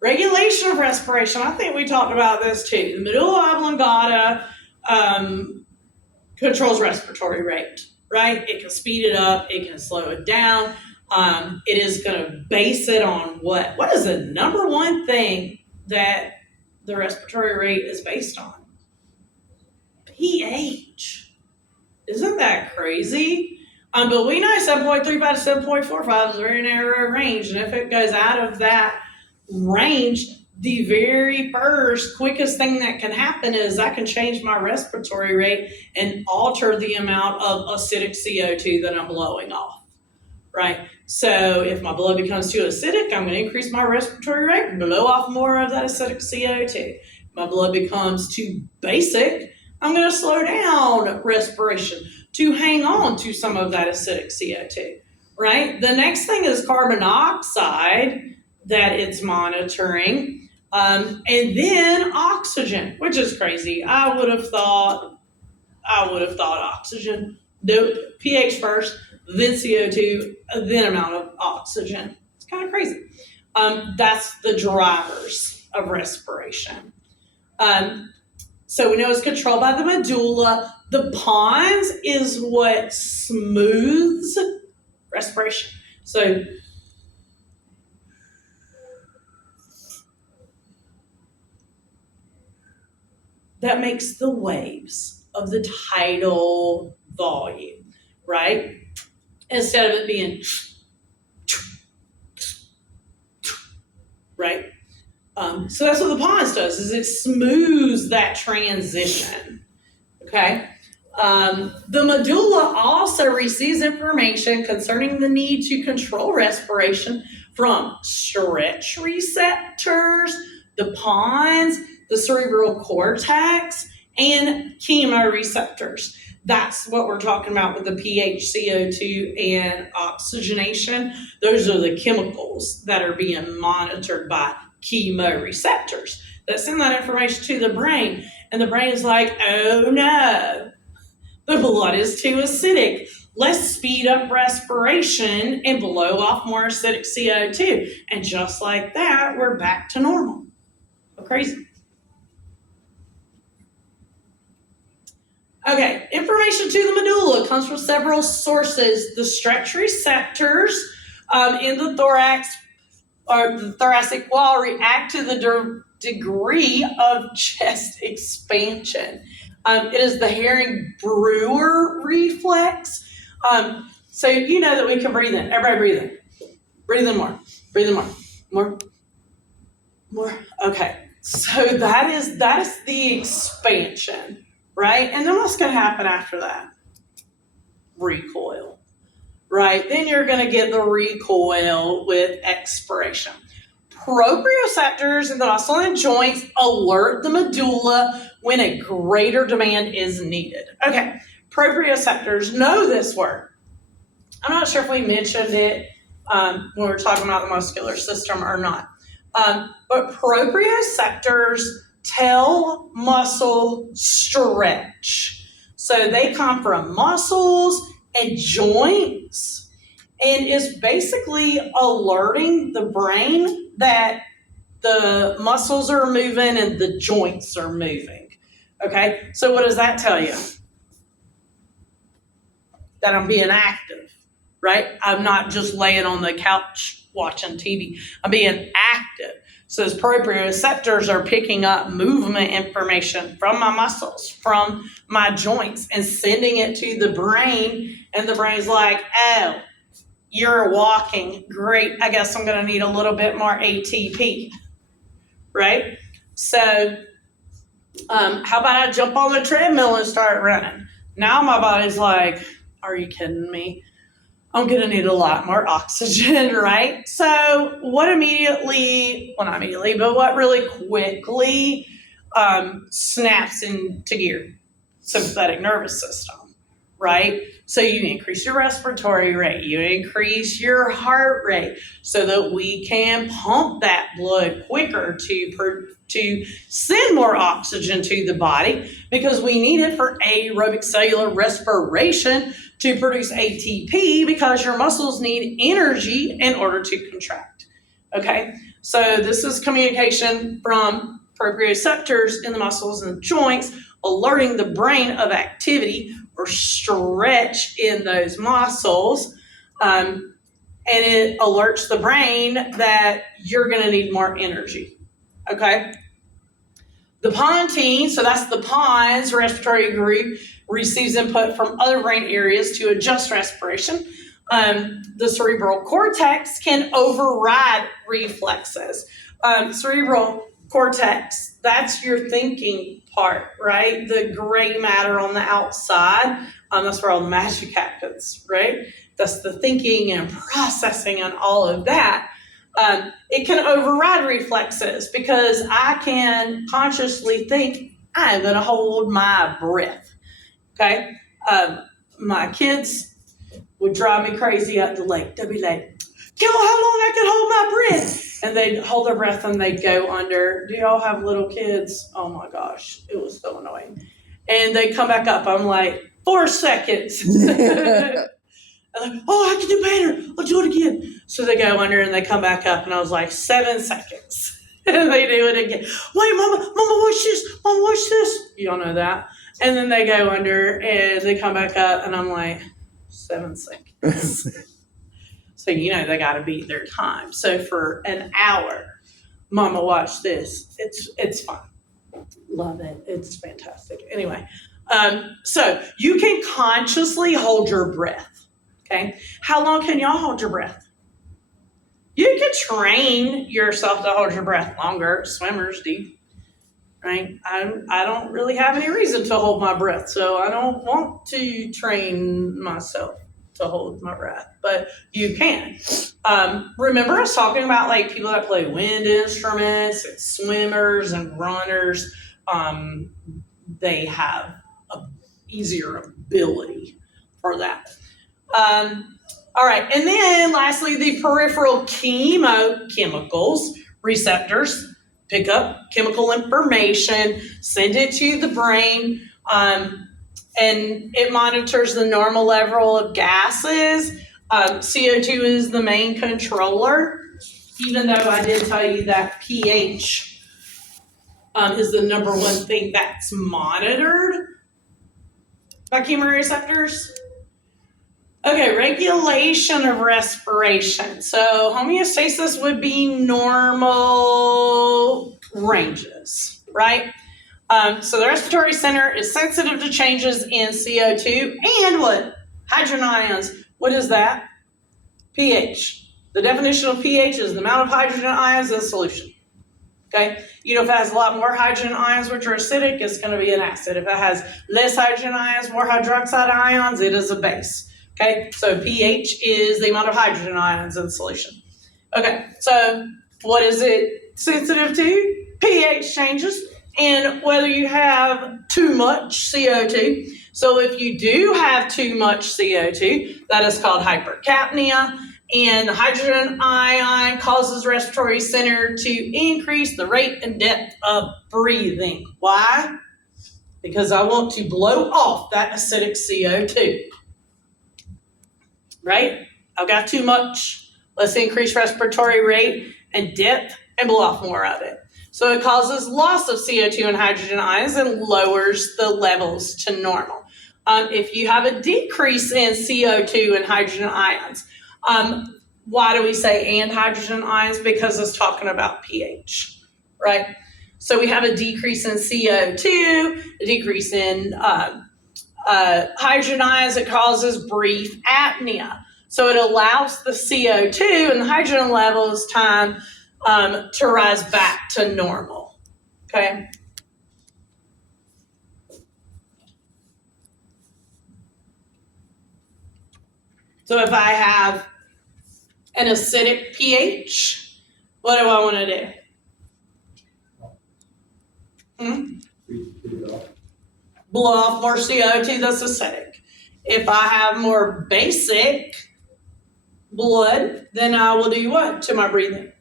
Regulation of respiration. I think we talked about this too. The medulla oblongata controls respiratory rate, right? It can speed it up. It can slow it down. It is going to base it on what? What is the number one thing that the respiratory rate is based on? pH. Isn't that crazy? But we know 7.35 to 7.45 is a very narrow range, and if it goes out of that range, the very first quickest thing that can happen is I can change my respiratory rate and alter the amount of acidic CO2 that I'm blowing off, right? So if my blood becomes too acidic, I'm going to increase my respiratory rate and blow off more of that acidic CO2. If my blood becomes too basic, I'm going to slow down respiration to hang on to some of that acidic CO2, right? The next thing is carbon dioxide that it's monitoring, and then oxygen, which is crazy. I would have thought oxygen. Nope, pH first, then CO2, then amount of oxygen. It's kind of crazy. That's the drivers of respiration. So we know it's controlled by the medulla. The pons is what smooths respiration. So that makes the waves of the tidal volume, right? Instead of it being right? So that's what the pons does, is it smooths that transition, okay? The medulla also receives information concerning the need to control respiration from stretch receptors, the pons, the cerebral cortex, and chemoreceptors. That's what we're talking about with the pH, CO2, and oxygenation. Those are the chemicals that are being monitored by chemoreceptors that send that information to the brain. And the brain is like, oh no, the blood is too acidic. Let's speed up respiration and blow off more acidic CO2. And just like that, we're back to normal. Crazy. Okay, information to the medulla comes from several sources. The stretch receptors in the thorax or the thoracic wall react to the degree of chest expansion. It is the Herring-Brewer reflex. So you know that we can breathe in. Everybody breathe in. Breathe in more. Breathe in more. More. Okay. So that is the expansion, right? And then what's going to happen after that? Recoil, right? Then you're going to get the recoil with expiration. Proprioceptors in the muscle and joints alert the medulla when a greater demand is needed. Okay, proprioceptors know this word. I'm not sure if we mentioned it when we were talking about the muscular system or not. But proprioceptors tell muscle stretch. So they come from muscles and joints, and it's basically alerting the brain that the muscles are moving and the joints are moving. Okay, so what does that tell you? That I'm being active, right? I'm not just laying on the couch watching TV. I'm being active. So those proprioceptors are picking up movement information from my muscles, from my joints, and sending it to the brain. And the brain's like, oh, you're walking. Great. I guess I'm going to need a little bit more ATP, right? So how about I jump on the treadmill and start running? Now my body's like, are you kidding me? I'm going to need a lot more oxygen, right? So what really quickly snaps into gear? Sympathetic nervous system, right? So you increase your respiratory rate, you increase your heart rate so that we can pump that blood quicker to send more oxygen to the body, because we need it for aerobic cellular respiration to produce ATP, because your muscles need energy in order to contract. Okay, so this is communication from proprioceptors in the muscles and joints, alerting the brain of activity or stretch in those muscles, and it alerts the brain that you're going to need more energy. Okay, The pontine, so that's the pons respiratory group, receives input from other brain areas to adjust respiration. The cerebral cortex can override reflexes. Cerebral cortex, that's your thinking part, right? The gray matter on the outside, that's where all the magic happens, right? That's the thinking and processing and all of that. It can override reflexes because I can consciously think, I'm going to hold my breath. Okay? My kids would drive me crazy at the lake. They'd be like, Kill, how long I can hold my breath? And they'd hold their breath and they'd go under. Do y'all have little kids? Oh my gosh, it was so annoying. And they'd come back up. I'm like, 4 seconds. Like, oh, I can do better. I'll do it again. So they go under and they come back up, and I was like, 7 seconds. And they do it again. Wait, Mama, watch this. Mama, watch this. Y'all know that. And then they go under and they come back up, and I'm like, 7 seconds. So you know they got to beat their time. So for an hour, Mama, watch this. It's fun. Love it. It's fantastic. Anyway, so you can consciously hold your breath. Okay. How long can y'all hold your breath? You can train yourself to hold your breath longer. Swimmers do, right? I don't really have any reason to hold my breath, so I don't want to train myself to hold my breath, but you can. Remember I was talking about like people that play wind instruments and swimmers and runners. They have a easier ability for that. All right, and then lastly, the peripheral chemochemicals receptors pick up chemical information, send it to the brain, and it monitors the normal level of gases. CO2 is the main controller, even though I did tell you that pH is the number one thing that's monitored by chemoreceptors. Okay, regulation of respiration. So homeostasis would be normal ranges, right? So the respiratory center is sensitive to changes in CO2 and what? Hydrogen ions. What is that? pH. The definition of pH is the amount of hydrogen ions in solution. Okay? You know, if it has a lot more hydrogen ions, which are acidic, it's going to be an acid. If it has less hydrogen ions, more hydroxide ions, it is a base. Okay, so pH is the amount of hydrogen ions in solution. Okay, so what is it sensitive to? pH changes and whether you have too much CO2. So if you do have too much CO2, that is called hypercapnia, and the hydrogen ion causes respiratory center to increase the rate and depth of breathing. Why? Because I want to blow off that acidic CO2. Right? I've got too much. Let's increase respiratory rate and depth and blow off more of it. So it causes loss of CO2 and hydrogen ions and lowers the levels to normal. If you have a decrease in CO2 and hydrogen ions, why do we say and hydrogen ions? Because it's talking about pH, right? So we have a decrease in CO2, a decrease in hydrogen ions. It causes brief apnea. So it allows the CO2 and the hydrogen levels time to rise back to normal. Okay. So if I have an acidic pH, what do I want to do? Blow off more CO2 that's acidic. If I have more basic blood, then I will do what to my breathing?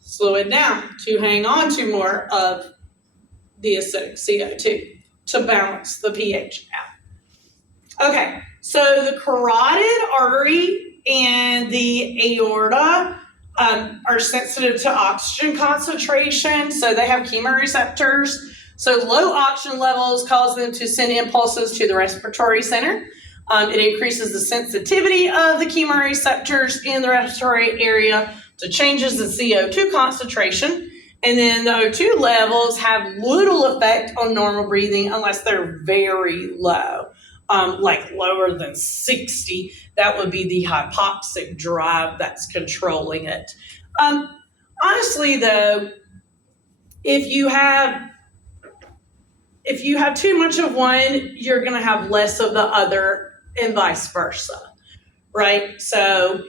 Slow it down to hang on to more of the acidic CO2 to balance the pH out. Okay, so the carotid artery and the aorta are sensitive to oxygen concentration, so they have chemoreceptors. So low oxygen levels cause them to send impulses to the respiratory center. It increases the sensitivity of the chemoreceptors in the respiratory area to changes in CO2 concentration, And then the O2 levels have little effect on normal breathing unless they're very low, like lower than 60. That would be the hypoxic drive that's controlling it. Honestly, though, if you have too much of one, you're going to have less of the other, and vice versa, right? So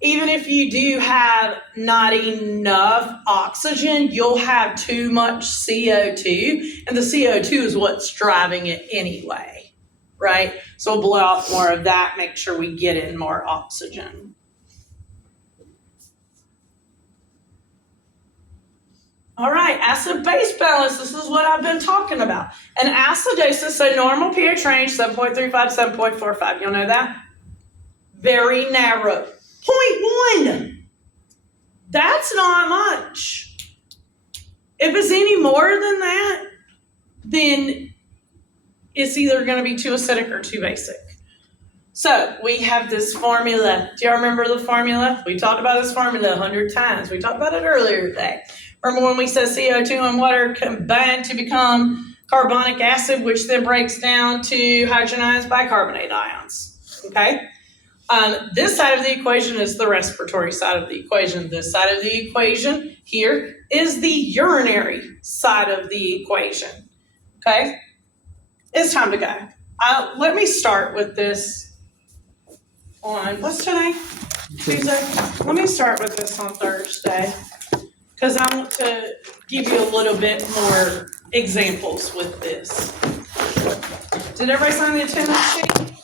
even if you do have not enough oxygen, you'll have too much CO2, and the CO2 is what's driving it anyway, right? So we'll blow off more of that, make sure we get in more oxygen. All right, acid-base balance. This is what I've been talking about. An acidosis, so normal pH range, 7.35, 7.45. You'll know that? Very narrow. 0.1. That's not much. If it's any more than that, then it's either going to be too acidic or too basic. So we have this formula. Do y'all remember the formula? We talked about this formula 100 times. We talked about it earlier today. Remember when we said CO2 and water combine to become carbonic acid, which then breaks down to hydrogenized bicarbonate ions, okay? This side of the equation is the respiratory side of the equation. This side of the equation here is the urinary side of the equation, okay? It's time to go. Let me start with this on, what's today? Tuesday? Let me start with this on Thursday, because I want to give you a little bit more examples with this. Did everybody sign the attendance sheet?